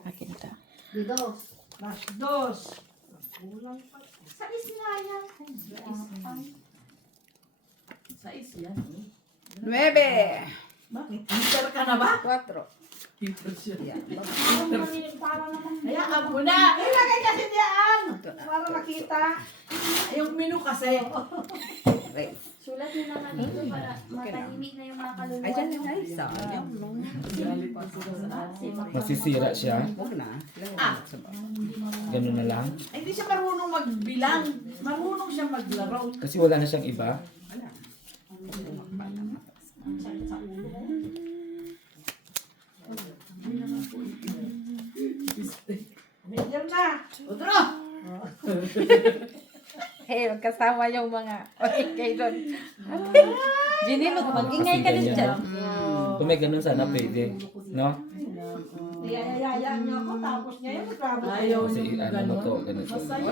Akin ito. Plus dos. Kulang pa. Sa isla yan. Sa isyan. 9. Bakit? Mister ka na ba? 4. Hayaan mo na. Ilagay kasi diyan. Para makita. Yung menu kasi. Sulat mo naman dito para matahimik na yung mga kaluluwa. Ay, dyan nyo. na isa. Ayaw mo. Masisira siya. Huwag na. Ganun na lang. Ay, hindi siya marunong magbilang. Marunong siya maglaro. Kasi wala na siyang iba. Medium na. Otro! Hey, magkasama yung mga okay doon. Ginilot, mag-ingay ka din dyan. Kung may ganun sana pwede. No? Yayayayaan niyo ako, tapos ngayon magkabot. Ayaw Kasi niyo ano mo to, gano'n. ganito. Masaya.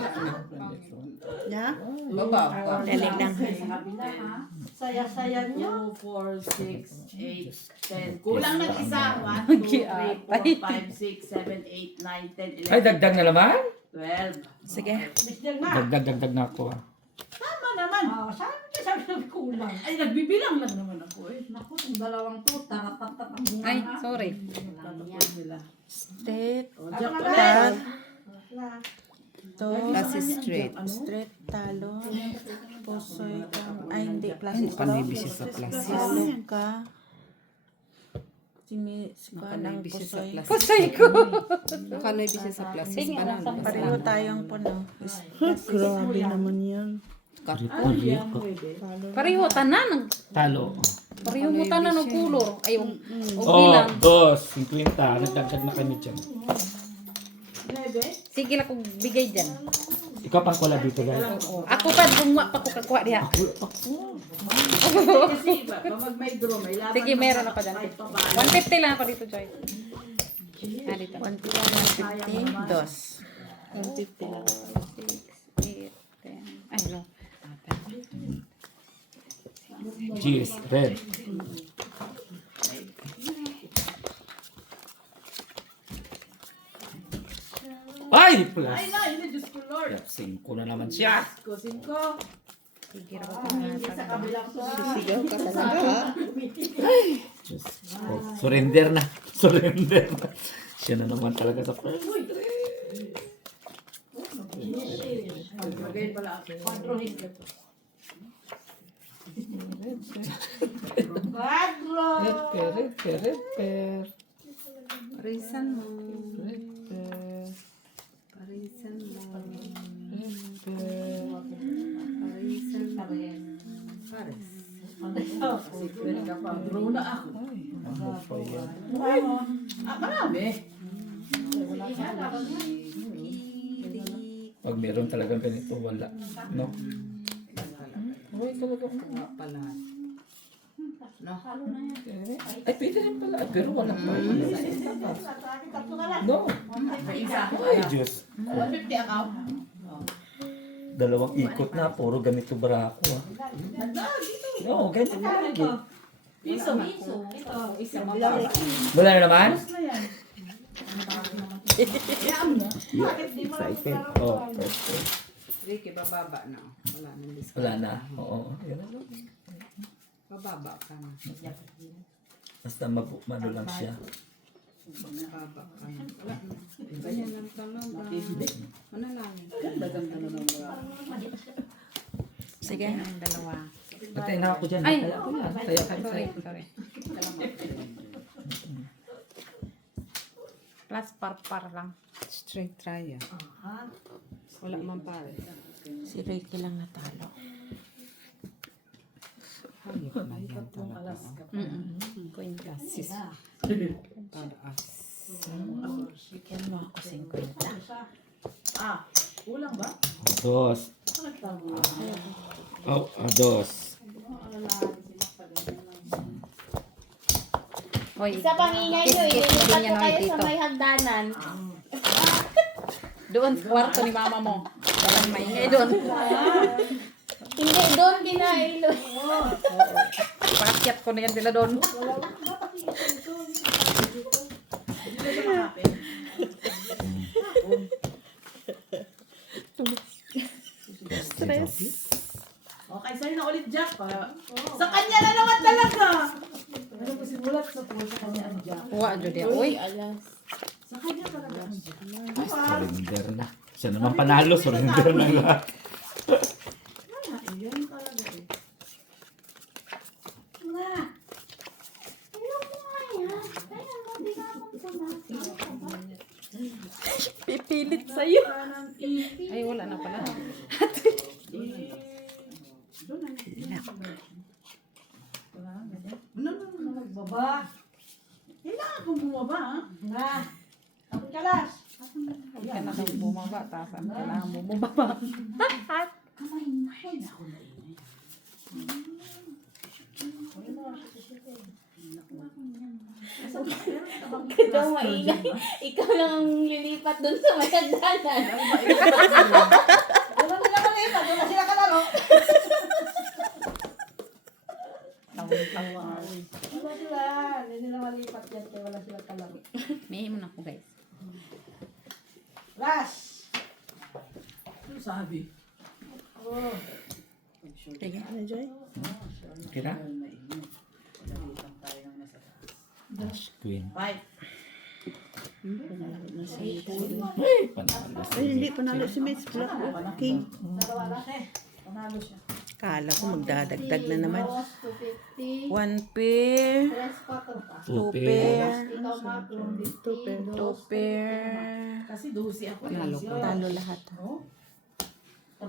Yeah? Baba. Dalig lang. Saya-saya niyo. 2, 4, 6, 8, 10. Kulang ng isa. 1, 2, 3, 4, 5, 6, 7, 8, 9, 10, 11. Ay, dagdag na naman? 12. Sige. Mister na. Dagdag na ako ah. Tama naman. Sabi ng kulang. Ay, nagbibilang lang naman ako eh. Naku, yung dalawang to, taratat ang bunga. Ay, sorry. Tatapos nila. Straight. O, diyak Ano ulit. Tad. Na. To. Kasi straight. Straight. Talo. Pusoy ka. Ay, hindi. Ay, Plastic. panibisi sa plastic. Talo ka. Si Kuan ang Panibisi sa pusoy. plastic. Pusoy ko. Panibisi sa plastic. Sige, Banana. Pareho tayong puno. Grabe naman yan. Pareho tanan. Talo. Pareho mo tanan ng kulor. Ay, yung Oh, bilang. 2, 50. Nagdagdag na kami dyan. Sige lang kung bigay dyan. Ikaw pang wala dito, guys. Ako pa, bungwa pa ko kakuha diha. Kasi iba, pag may draw, may laban. Sige, meron ako dyan. 150 lang ako dito, Joy. Ah, dito. 150. Dos. 150 lang. 6, 8, 10. Ay, no. Cheers, red. Ay, plus. Ay na, hindi, Diyos ko Lord. Yep, 5 na naman siya. Kusin ko. Sige, raw ko na. Sa kabilang ko. Sigaw ka talaga. Diyos ko. Surrender na. Surrender na. Siya na naman talaga sa first. Magayon pala ako. 4 higit. Quadro. Reper. Parisan mo. Parisan mo. Parisan mo. Paris. Secret ka pa. Draw na ako. Ano pa yan? Marami. Pag meron talagang ganito, wala. No? Uy, talaga. Pala. Ay, pwede rin pala. Pero wala pa. No. May isa ako. Ay, Diyos. 150 ako. Dalawang ikot na. Puro ganito barako ah. No, ganito na lagi. Piso. Ito, isa mga. Wala na naman? Na yan. Excited. Oh, perfect. Ricky, bababa na. Wala nang discount. Wala na. Oo. Yun na lang. Bababa ka na. Basta ano lang siya. Bababa ka na. Wala na. Ganyan lang talaga. Ano lang. Ganda-ganda na ng mga. Sige. Ang dalawa. Patay na ako dyan. Ay. Kaya ko yan. Kaya Sorry, sorry. Plus par lang. Straight try. Wala man pare. Si Ricky lang natalo. Hayop na yan talaga. Kwenta. Sis. Paraas. Bigyan mo ako 50. Kulang ba? Dos. Oh, dos. Hoy, Isa pang ingay nyo, kiss mo ililipat din yan, ko hoy, kayo dito. sa may hagdanan. Doon sa kwarto ni mama mo. Walang maingay doon. Hindi, doon kinailo. Pati Iakyat ko na yan sila doon. Stress. Okay, sa'yo na ulit, Jack. Sa kanya na naman talaga. Ano ko simulat sa kanya ang Jack? Uwa, Judy. Uy. Sa kanya talaga ang Jack. Surrender na. Siya naman panalo, surrender na lahat. Yan talaga eh. Pipilit sa'yo. Ay, wala na pala. Baba. Kailangan kong bumaba, ha? Na. Ako kalas. Huwag ka na daw bumaba. Tasan kailangan mo bumaba. Ikaw maingay. Ikaw lang ang lilipat dun sa may hagdanan. Wala sila malipat. Wala sila kalaro. Tawa-tawa. Wala sila. Hindi nila malipat yan. Kaya wala sila kalaro. May mo na ko, guys. Last. Ano sabi? Oh. Sige, ano, Joy? Okay na? Dash Queen. 5. Panalo na si Ay, panalo. Ay, hindi panalo si Miss Black. King. Dalawa lang eh. Panalo siya. Kala ko magdadagdag na naman. 250. 1 pair. 3, 4 pa. 2 Tupi. pair. Ikaw, Mark, 250. 2 pair. Kasi 12 ako. Panalo ko. Talo lahat.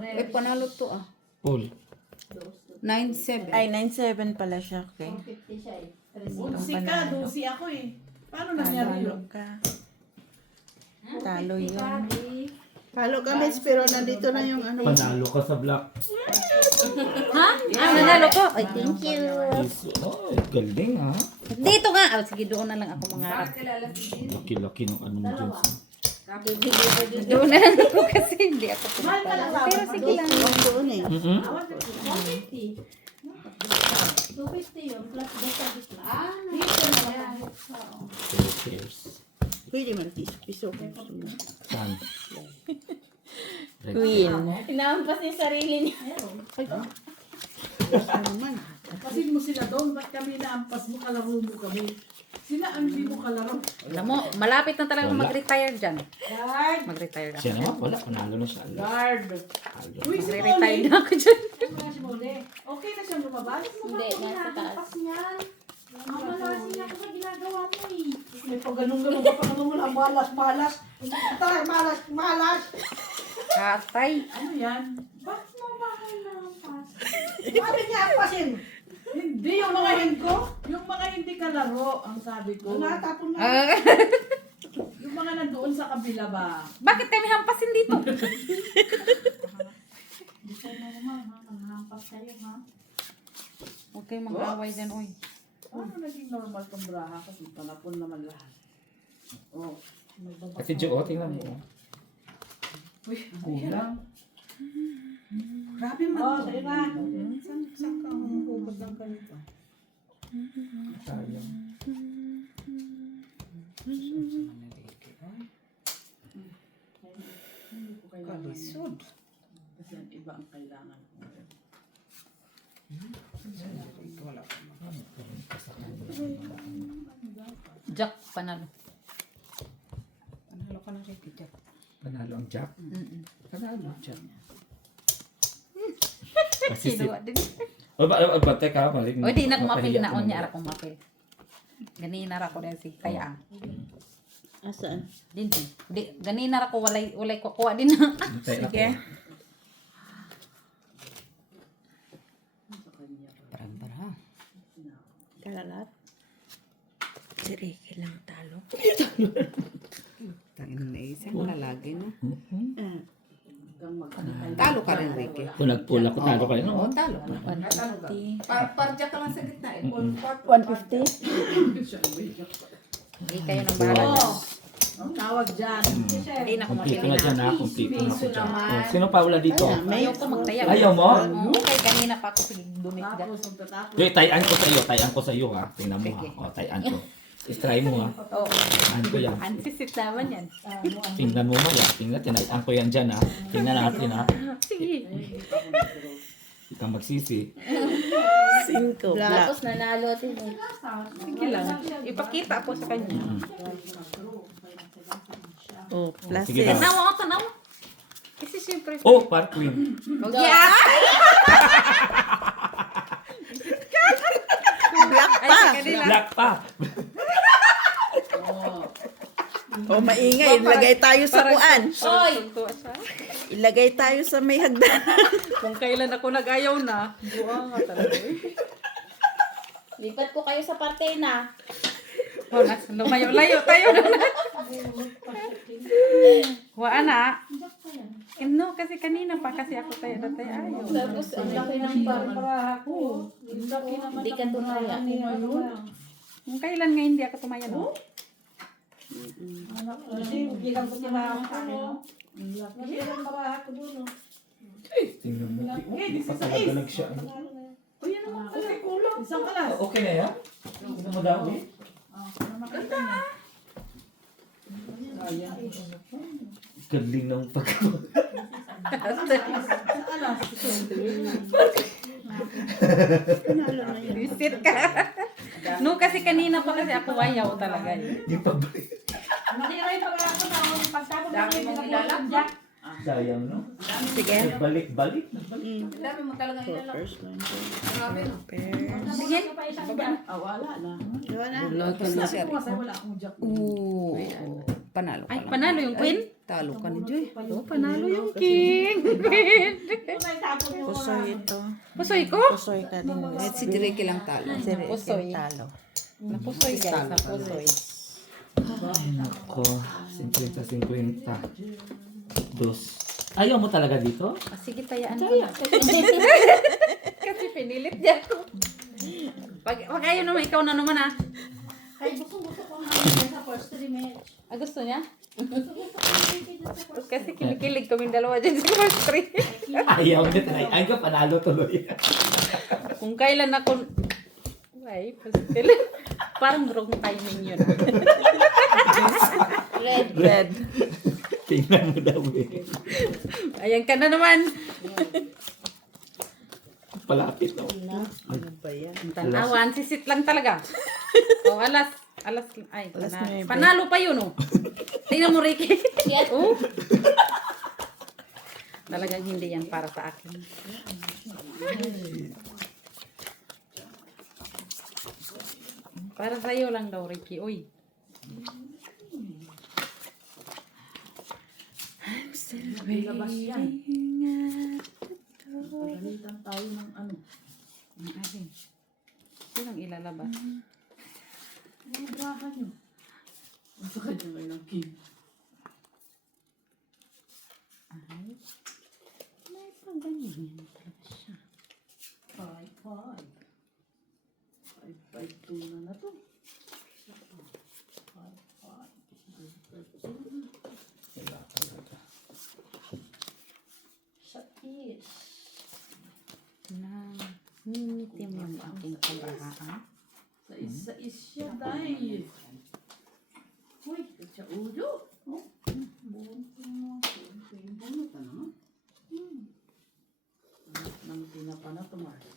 Eh, panalo to ah. Paul. 9-7. Ay, 9-7 pala siya. Okay. 250 siya eh. 11 ka, 12 ako eh. Paano nangyari Talo yun? ka. Talo yun. Talo ka, Miss, pero nandito na yung ano. Panalo ka sa black. Ha? Ah, nanalo ko. Ay, Thank you. Oh, galing ha. dito nga. Oh, sige, doon na lang ako mangarap. Laki-laki ng ano mo dyan. Doon na lang ako kasi hindi ako Mahal ka lang Pero sige lang. Doon eh. Mm-hmm. 150. 250 yun. Plus basta gitna. Ah, dito na yan. Cheers. Pwede man, piso. Saan? Queen. Inaampas niya sarili niya. Ano naman. Kasi mo sila doon, ba't kami naampas mo, kalaro mo kami? Sila ang hindi mo kalaro. Alam mo, malapit na talaga Wala. mag-retire dyan. Guard. Mag-retire na. Siya naman, wala. Panalo na siya. Guard. Talo. Uy, si Mag-retire Molly. na ako dyan. Ano si Mole? Okay na siyang lumabas? Hindi, nasa taas. Mamalasin niya ako sa ginagawa mo eh. May pag-ganong-ganong ka pa naman mo na malas-malas. Tay, malas-malas. Katay. Ano yan? Bakit mo ba hinampas? Sabi niya ampasin. Hindi, yung mga hindi yung mga hindi kalaro, ang sabi ko. Natapon na. Yung mga nandoon sa kabila ba? Bakit kami hampasin dito? Hindi kayo naman, ha? Nanghampas kayo, ha? Huwag kayong mag-away dyan, uy. Ano naging normal tong braha kasi panapon naman lahat. Oh. Kasi Joe, tingnan mo. Uy, kulang. Grabe man. Oh, sige na. Saan ka humubod ng ganito? Sayang. Kalisod. Kasi ang iba ang kailangan ko. Jack, panalo. Panalo ka na rin, Jack. Panalo ang Jack. Panalo ang Jack. Kasi si... Kinuha din. O ba, teka, mali. O, di na kumapil na. O, niya ara kumapil. Ganina ra ko dahil si Kaya. Asaan? Din. Di, ganina ra ko walay kukuha din na. Sige. Parang. Kalalat? Si Ricky lang talo. Tangin na isa. Lalagi na. Talo ka rin, Ricky. Kung nag-pull ako, talo kayo, no? Oo, talo. 150. Parja ka lang sa gitna eh. 150? Hindi kayo nang bahala dyan. Ang tawag dyan. Hindi na Complete kumapil na na. dyan ha. Complete na ako Piso dyan. naman. Oh, sino pa wala dito? Ayaw ko magtaya. Ayaw mo? Okay, kanina pa ako sige. dumit ka. Tapos, ang tatapos. Wait, tayan ko sa iyo ha. Tingnan mo ha. O, tayan ko. I-try mo ha. Oo. Tayan ko yan. Ansisit naman yan. Tingnan mo mo yan. Tingnan, tinayan ko yan dyan ha. Tingnan natin ha. Sige. Hindi ka magsisi. 5. Black. Tapos nanalo din. Sige lang. Ipakita ko sa kanya. Oh, plus Sige na. Tanawa ako, tanawa. Kasi siyempre. Oh, Park Queen. Yeah! Black Ay, pa. sa kanila. Black pa. Oh, maingay. Ilagay tayo sa kuan. Oy! Tuwa siya. Ilagay tayo sa may hagdan. Kung kailan ako nag-ayaw na, buwa nga talaga eh. Lipat ko kayo sa parte na. Oh, lumayo-layo tayo na. Wala na. No, kasi kanina pa kasi ako tayo na tayo ayaw. Tapos, ang laki ng Para ako. Hindi ka tumaya. Kung kailan nga hindi ako tumaya, no? Kasi hindi lang ko tinawag ko. Kasi lang para ako doon. Tingnan mo. Hindi pa talaga nag-siya. Uy, yan naman pala. Isang kalas. Okay na yan? Tingnan mo daw eh. Galing ng pagkakas. Visit ka. No, kasi kanina pa kasi ako ayaw talaga. Yung pabalik. Hindi na rin para ako na pagkabot Dami mong ilalagyan. Sayang, no? Sige. Balik-balik. Ang dami mo talaga ilalagyan. First one. Marami no. Sige. Ah, wala na. Wala ka na sir. Wala akong jack. Oo. Panalo ka Ay, lang. panalo yung queen? Talo ka ni Joy. Oh, panalo yung king. Pusoy ito. Pusoy ko? Pusoy ka din. Eh, si Direki lang talo. Pusoy. Talo. Napusoy guys, napusoy. Ay, nako. 50-50. Dos. Ayaw mo talaga dito? Ah, sige, tayaan ko na. Kasi pinilit niya ako. Pag ayaw naman, ikaw na naman ah. Ay, gusto ko nga sa first 3 minutes. Ah, gusto niya? Kasi kinikilig kaming dalawa dyan sa first three. Ayaw niya try. Ay ka, panalo tuloy. Kung kailan ako... Ay, kailan... Parang wrong timing yun. Red. Tingnan mo daw eh. Ayan ka na naman. Palapit na. Ano ba yan? Tanawan, sisit lang talaga. O, alas. Ay, Alas panalo. 9. Panalo pa yun, oh. Tingnan mo, Ricky. Oh. Talagang hindi yan para sa akin. Para sa'yo lang daw, Ricky. Uy. I'm still Labas yan. waiting. Pagalitan tayo ng ano. Ang alin. Sinong ilalabas? Ang brahan nyo. Ang sa kanya ngayon ng king. Ay. May pang ganyan talaga siya. 5-5. 5-5-2 na to. 5-5. Sa is. Na, ninitim yung aking kabahaan. Sa is siya dahil. Uy, sa ulo. Oh. Bunot na naman. Nang tinapa na to, Mars.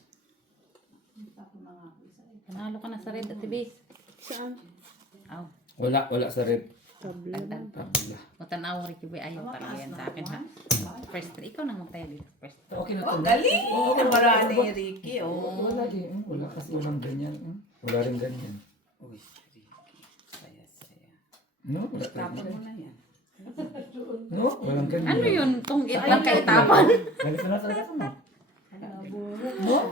Tako na nga ako isa. Panalo ka na sa red at base. Saan? Aw, Wala sa red. tagdan pa. O tanaw, Ricky Boy, ayaw talaga yan sa akin ha. First three, ikaw nang magtayo dito. First three. Okay na to. Galing! Namaraan ni Ricky. Oh. Wala din. Wala kasi walang ganyan. Wala rin ganyan. Uy, Ricky. Saya. No? Wala Tapon talaga. mo na yan. No? Walang ganyan. Ano yun? Tunggit lang kaitapan. Ganito na talaga mo.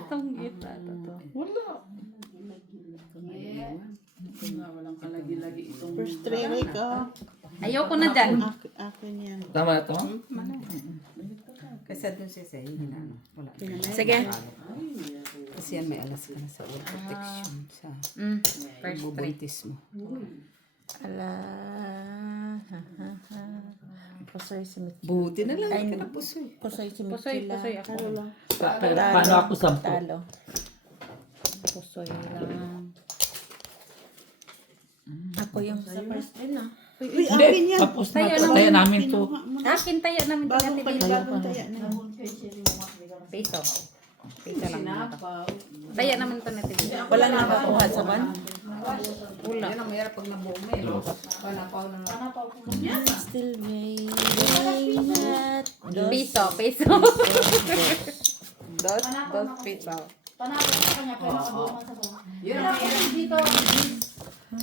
Tunggit na to. Wala. Walang kalagi-lagi itong... First 3 week, oh. Ayoko na dyan. Akin yan. Tama na to? Kasi dun siya sa'yo, hinano. Wala. Sige. Kasi yan may alas ka na sa oil protection. Sa First three. bubuntis mo. Ala. Pusoy si Mitchell. Buti na lang. Ay, Ay, pusoy. Pusoy si Pusoy, Mitchell. pusoy ako. Paano ako 10? Talo. Pusoy lang. Ako yung sa first din ah. Uy, akin yan. Tapos na. Tayo naman. Tayo namin to. Akin tayo namin to Bagong natin pala, dito. bagong taya na. Piso. Piso lang naman to. Tayo naman to natin dito. Walang nakakuha sa ban? Wala. Yan ang mayroon pag nabuo mo eh. Panapaw na lang. Still waiting at Piso, piso. dos piso. Yun ang mayroon dito.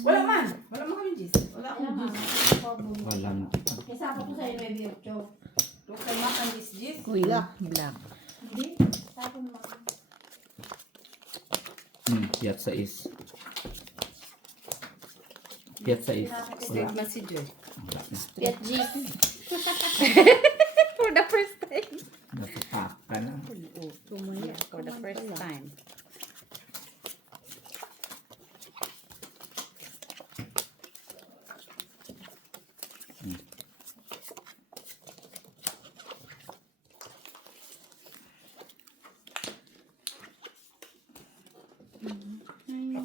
Wala man. Wala man kami Jis. Wala akong Jis. Walang. Kasama ko sa'yo, maybe 8. Huwag kayo makan Jis. Black. Black. Hindi? Tapon mo. Piyat sa is. Piyat sa is. Straight na si Joy. Wala na. Get G. For the first time. Napapaka na. For the first time.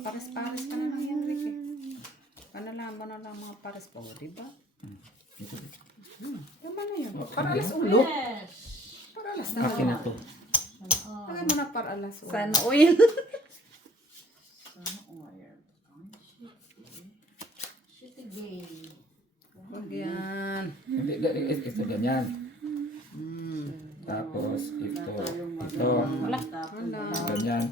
Pares-pares pa na lang yan, Ricky. Ano lang mga pares pa, di ba? Tama na yun. Para alas ulo. Para alas na. Akin na to. Tagay mo na para alas ulo. Sana oil. Wag yan. Hindi, ito ganyan. Tapos ito. Wala. Ganyan.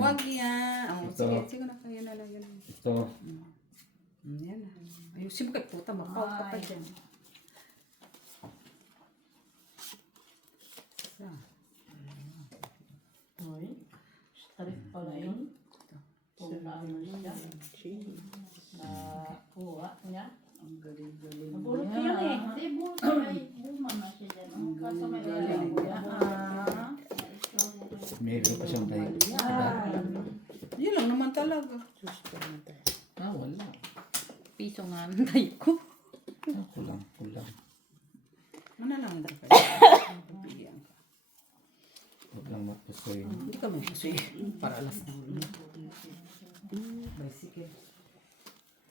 Wag yan. Oh, Ito. sige na kaya na lang yan. Ito. Yan na. Ayusin mo kay puta, mapaw ka pa dyan. Tarik pala yun. Kung ano siya. Nakuha niya. Ang galing-galing. Nabulot ko yun eh. Hindi, bulot ko ay buman na siya dyan. Kaso may lalaki ko yan. Meron pa siyang tayo. Yun lang naman talaga. Wala. Piso nga ang tayo ko. Kulang. Ano lang dapat? Pagpilihan ka. Huwag lang mapusoy. Hindi ka magpusoy. Para alas na ulo. Bicycle.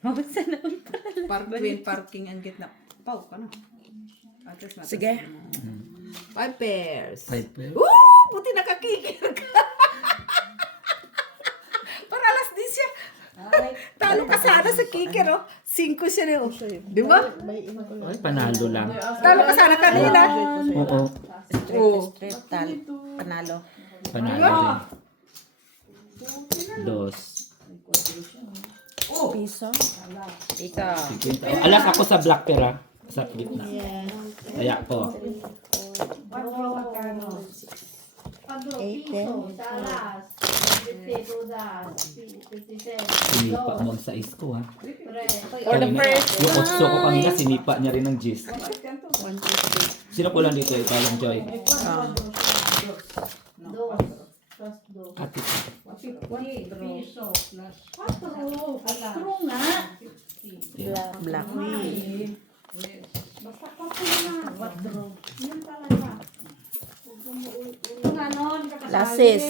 Mabasa na ang Parking ang gitna. Pau ka na. At least matas Sige. na. 5 pairs. Piper. Buti nakakikir ka. Para alas 10 siya. Talo ka sana sa kicker, oh. 5 siya na, oh. Di ba? Ay, panalo lang. Talo ka sana kanina. Oo. Straight tal. Panalo. Panalo din. Dos. Piso. Piso. 50. Alas ako sa black pera. Sa gitna. Kaya po. Piso, talas, 52 das, 57, Sinipa mo ang sais ko, ha? For the first. Yung otso ko kanina, sinipa niya rin ng gis. Sino po lang dito? Ikaw lang, Joy. Ate. piso plus 4. True nga. Black. basta pa po na. Yan talaga. Kung ano, hindi ka kasali. Lasis.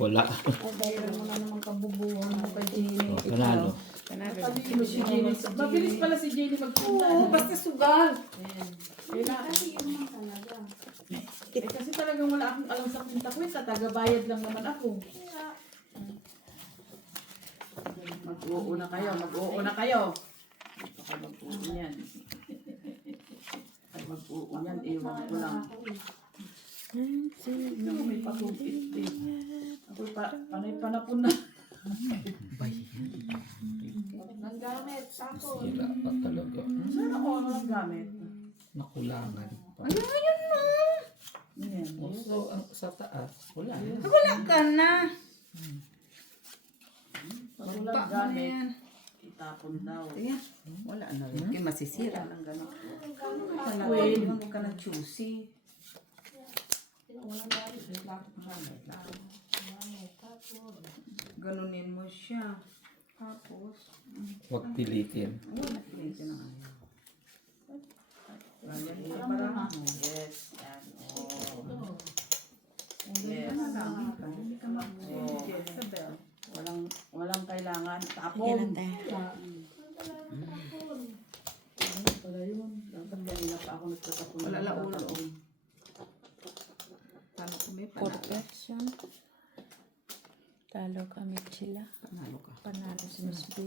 Wala. Panalo. Talino si Jenny. Mabilis pala si Jenny magpunta. Basta sugal. Kasi talagang wala akong alam sa kwenta-kwenta. Taga-bayad lang naman ako. Mag-uuna kayo. Baka mag-uun yan. Pag mag-uun yan, ewan ko lang. May patupit din. Ako panay panapon na. Ang gamit, tapos. Sira pa talaga. Sana ako ano lang gamit. Nakulangan pa. Yan. So, sa taas, wala. Wala ka na. Pag walang gamit, itapon daw. Tingnan. Wala na rin. Kaya masisira ng gano'n. Wait. Huwag ka na choosy. Ganunin mo siya. Tapos, Huwag pilitin. ito na nga. Yes. Yan. Oh. Yes. Walang kailangan. Yan Tapon. ate. Pala yun. Dapat kanina pa ako nagtatapon. Wala la ulo. Paano kung may For panalo? person. Talo kami sila. Panalo ka. Panalo si Miss B.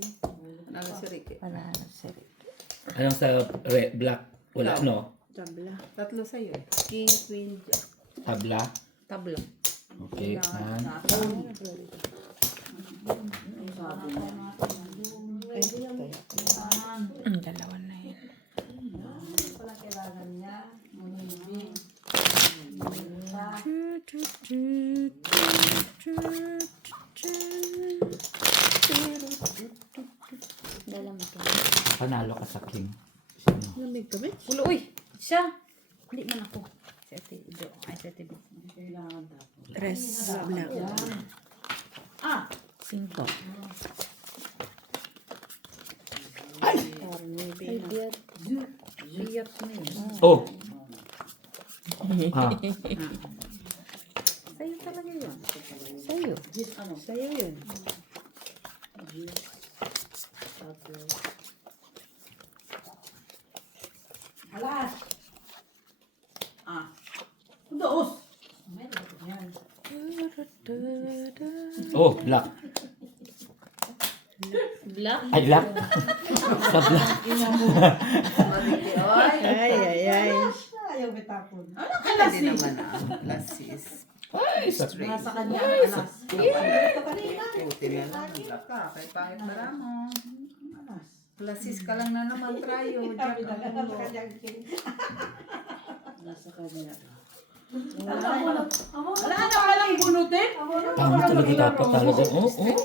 Panalo si Ricky. Panalo si Rick. Anong sa black? Wala, no? Tabla. Tatlo sa'yo eh. King, Queen, Jack. Tabla. Tabla. Okay. Yan. Dalawa na yun. Dala mo to. Panalo ka sa king. Lamig kami. Ulo, uy! Siya! Hindi man ako. Si Ate Ido. Ay, si Ate B. Tres. Black. Ah! 5. Ay, biyat. Biyat na yun. Oh! Ah, Sa'yo talaga yun. Sa'yo. Sa'yo yun. Alas! Ah! Doos! oh, black. Black? Ay, black. Sa black. Ay. Hindi naman lasis. Ay, sa Nasa kanya ang alas. Puti na lang. Black ka. Kay pangit na mo. Lasis ka lang na naman. Trayo. Jack ang ulo. Nasa kanya. Wala na walang bunutin? Tama talaga dapat talaga. Oh, oh.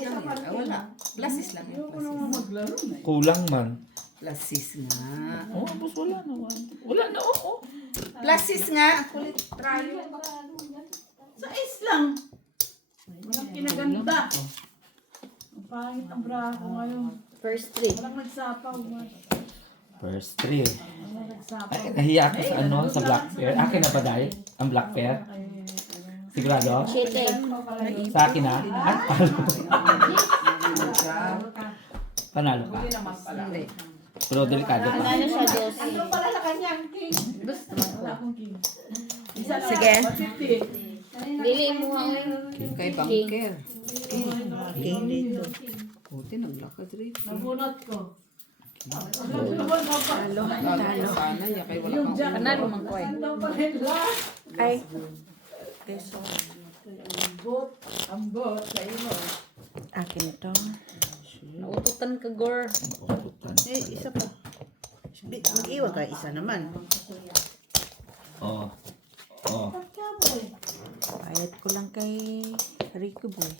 Wala. Lasis lang yung lasis. Kulang man. Lasis nga. Oh, mas wala naman. Wala na, oh, oh. Lasis nga. Kulit. Trayo. Sa lang. Walang kinaganda. Ang pangit ang braho ngayon. First 3. Walang nagsapaw. First 3. Walang nagsapaw. Ay, nahiya ako sa ano, sa black pair. Akin na ba dahil? Ang black pair? Sigurado? 7. Sa akin na? Ay, panalo ka. Hindi naman pala. Pero delikado ka. Panalo siya 12. Ano pala sa kanya ang king? Gusto man wala akong king. Isa lang. Sige. 150. Dili mo ang Kay banker. King dito. Puti nag-black ka dito. Nabunot ko. talo. Sana. Ya kay wala kang Panalo man ko eh. Ang pala. Ay. Peso. Ang bot sa imo. Akin ito. Naututan ka, Gor. Isa pa. Mag-iwan ka, isa naman. Oh. Oh. Bayad ko lang kay Rico Boy.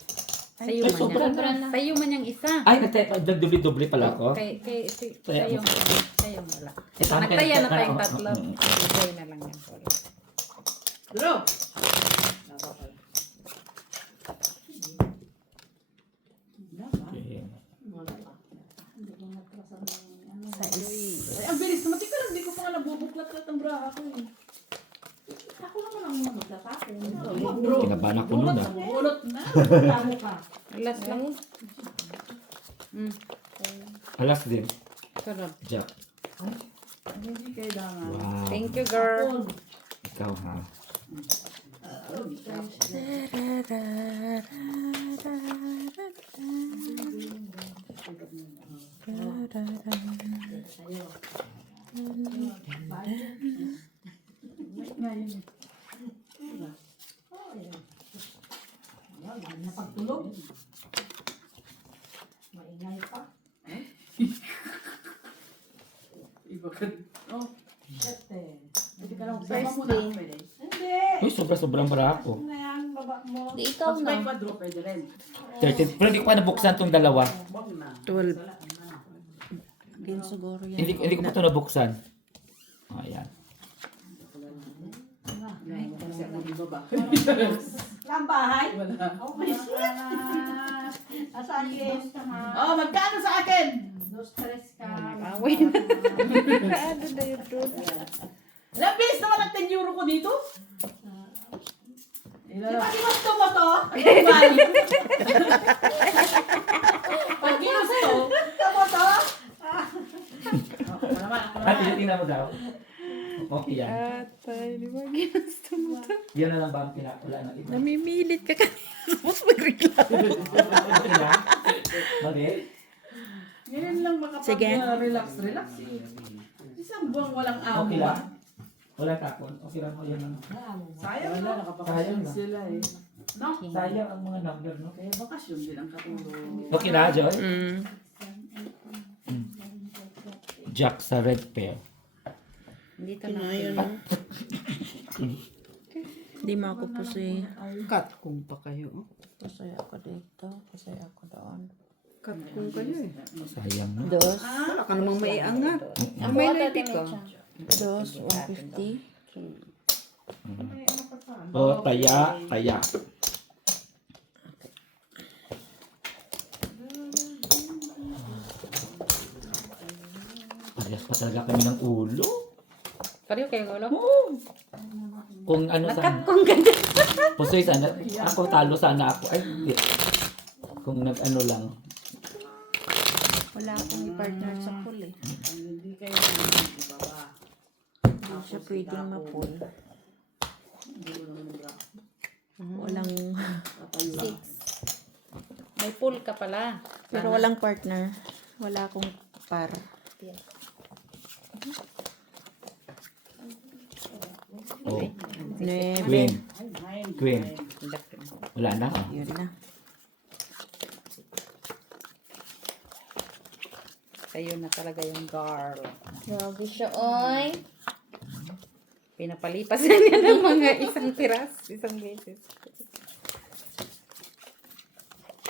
Sa'yo Ay, man sobra yan. Sa'yo man yung isa. Ay, nagdubli-dubli pala ako. Sa'yo wala. Eh, sana Nagtaya na kaya- tayong ano, tatlo. Ibigay na lang yan. Sorry. Bro. Okay. Ay, ang bilis naman. Tika lang, di ko pa nga nabubuklat-lat ang braha ko eh. Ako naman ang mga magtatapon. Bro. Kinabahan ako nun, ah. Bunot na. Tamo ka. Alas lang. Alas din. Sarap. Jack. Hindi kailangan. Wow. Thank you, girl. Ikaw, ha? Napagtulog. Maingay pa. Iba ka. Oh, shit eh. Hindi ka lang magsama mo na. Pwede. Hindi. Uy, sobra-sobrang bara ako. Na yan, baba mo. Di ikaw Pag may na. kwadro, pwede rin. 13. Pero hindi ko pa nabuksan tong dalawa. Wag na. 12. Din siguro yan. Hindi ko pa ito nabuksan. Ayan. Kasi ako di baba. Lang bahay? Wala. Oh my God. Sa akin. Oh, magkano sa akin? 2-3 ka. Away na. Ano na yun doon? Alam, bilis naman ang 10 euro ko dito. Di ba ginusto mo to? Pag ginusto mo to? Ako naman. At tinitingnan mo daw. Okay yan. Atay, di ba ginusto mo to? Yan na lang ba ang wala na iba? Namimilit ka kanina. Tapos magreklamo. Okay na? Bakit? Ganyan lang Sige. makapag-relax. Isang buwang walang amo. Okay lang? Wala tapon. Okay lang. Yan lang. Sayang Sayang nakapakasyon na. sila eh. No? Sayang ang mga number, no? Kaya bakasyon din ang katulong. Okay na, Joy? Mm. Jack sa red pair. Dito na. Kinayan mo. Di mo ako pusi. Cut kung pa kayo. Pasaya ako dito. Pasaya ako doon. Cut kung kayo eh. Sayang, no? Dos. Wala ka namang maiangat. Ang may naipit ko. Dos, 150. Oh, taya. Parehas pa talaga kami ng ulo. Pareho kayo ulo? Kung ano sana. Nakakong ganda. Pusoy sana. Ako talo sana ako. Ay, hindi. Kung nag-ano lang. Wala akong i-partner sa pool eh. Hindi kayo ibaba. Hindi siya pwedeng ma-pool. Walang... May pool ka pala. Pero walang partner. Wala akong par. Oh, 9. Queen. Wala na. Yun na. Kayo na talaga yung girl. Grabe siya, oy. Pinapalipas na niya ng mga isang tiras. Isang beses.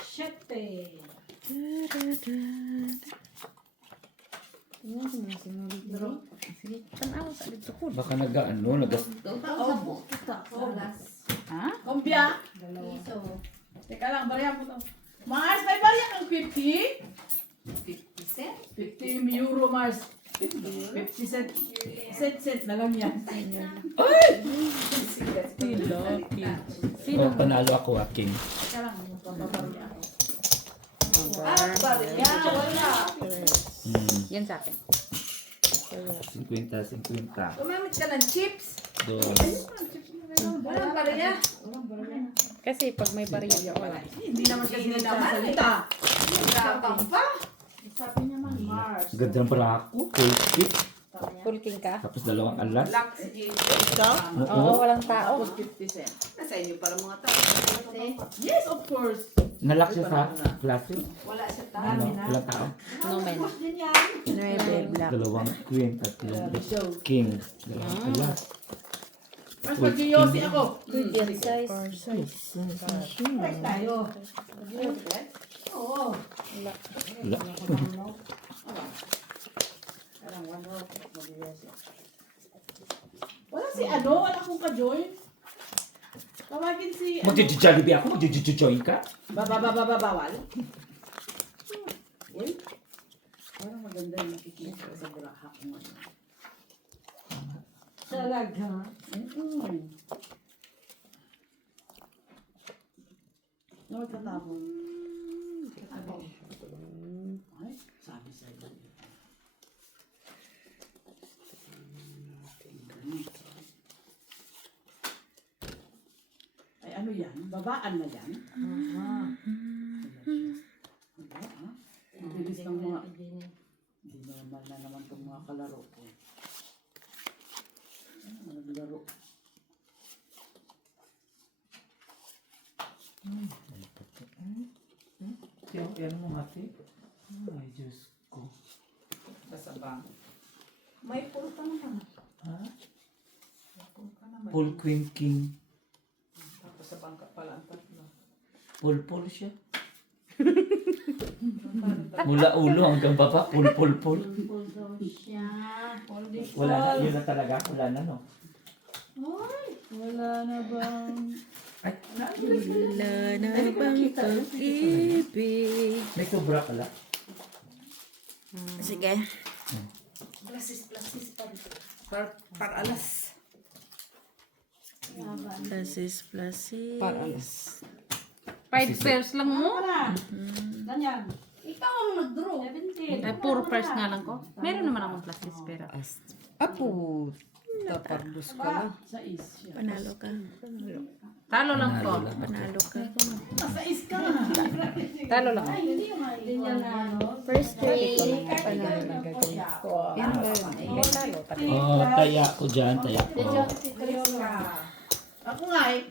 Siyete. Sige, tanaw sa dito ko. Baka nag-ano, Ha? Kumbya. Teka lang, bariya mo to. Mars, may bariya kang 50? 50 cent? 50 euro, Mars. 50 cent. Cent na lang yan. Sino? Oh, panalo ako, King. Teka lang, magpapabariya ako. Bariya, wala. Yan sa akin. 50. Gumamit ka ng chips. Dos. Walang bariya. Kasi pag may bariya, wala. Hindi naman kasi nagsasalita. Tapang pa. Sabi naman, Mars. Ganda ng barako. Perfect. Full king ka? Tapos dalawang alas. Lux G. Oo, walang tao. 50 cent. Nasa inyo para mga tao. Yes, of course. Nalak siya sa klase. Wala siya tao. Ano? Walang tao. No men. 9 black. Dalawang queen, tatlong king. Dalawang alas. Mas mag-yosi ako. Medium size. Right tayo. Oo. Wala. Wala si ano, wala akong ka-join. Tawagin si... Magja-jollibee ako? Magja-join ka? Bawal. Uy. Parang maganda yung nakikita sa braha ko ngayon. Talaga? Ano tatapon? Ay, sabi sa'yo. Ay, ano yan? Babaan na yan? Ang bilis ng mga... Hindi normal na naman itong mga kalaro ko. Naglaro. Yan mo ate. Ay, Diyos ko. Sa bang. May puro ka naman. Ha? Full queen king. Tapos sa bangka pala ang tatlo. Full siya. Mula ulo hanggang baba, full. Wala na, yun na talaga. Wala na, no? Wala na bang... Wala na bang pag-ibig. May sobra pala. Sige. Par alas. Plasis, plasis. Alas. 5 pairs lang mo. Ganyan. Ikaw ang nag-draw. 17. Ay, puro pairs nga lang ko. Meron naman akong plastic pera. Apo. Tapardos ka lang. Sa is siya. Panalo ka. Talo lang ko. Panalo ka. Sa is ka. Talo lang. First three. Yan ba yun? May talo pa. Oh, taya ko dyan, taya ko. Ako nga eh.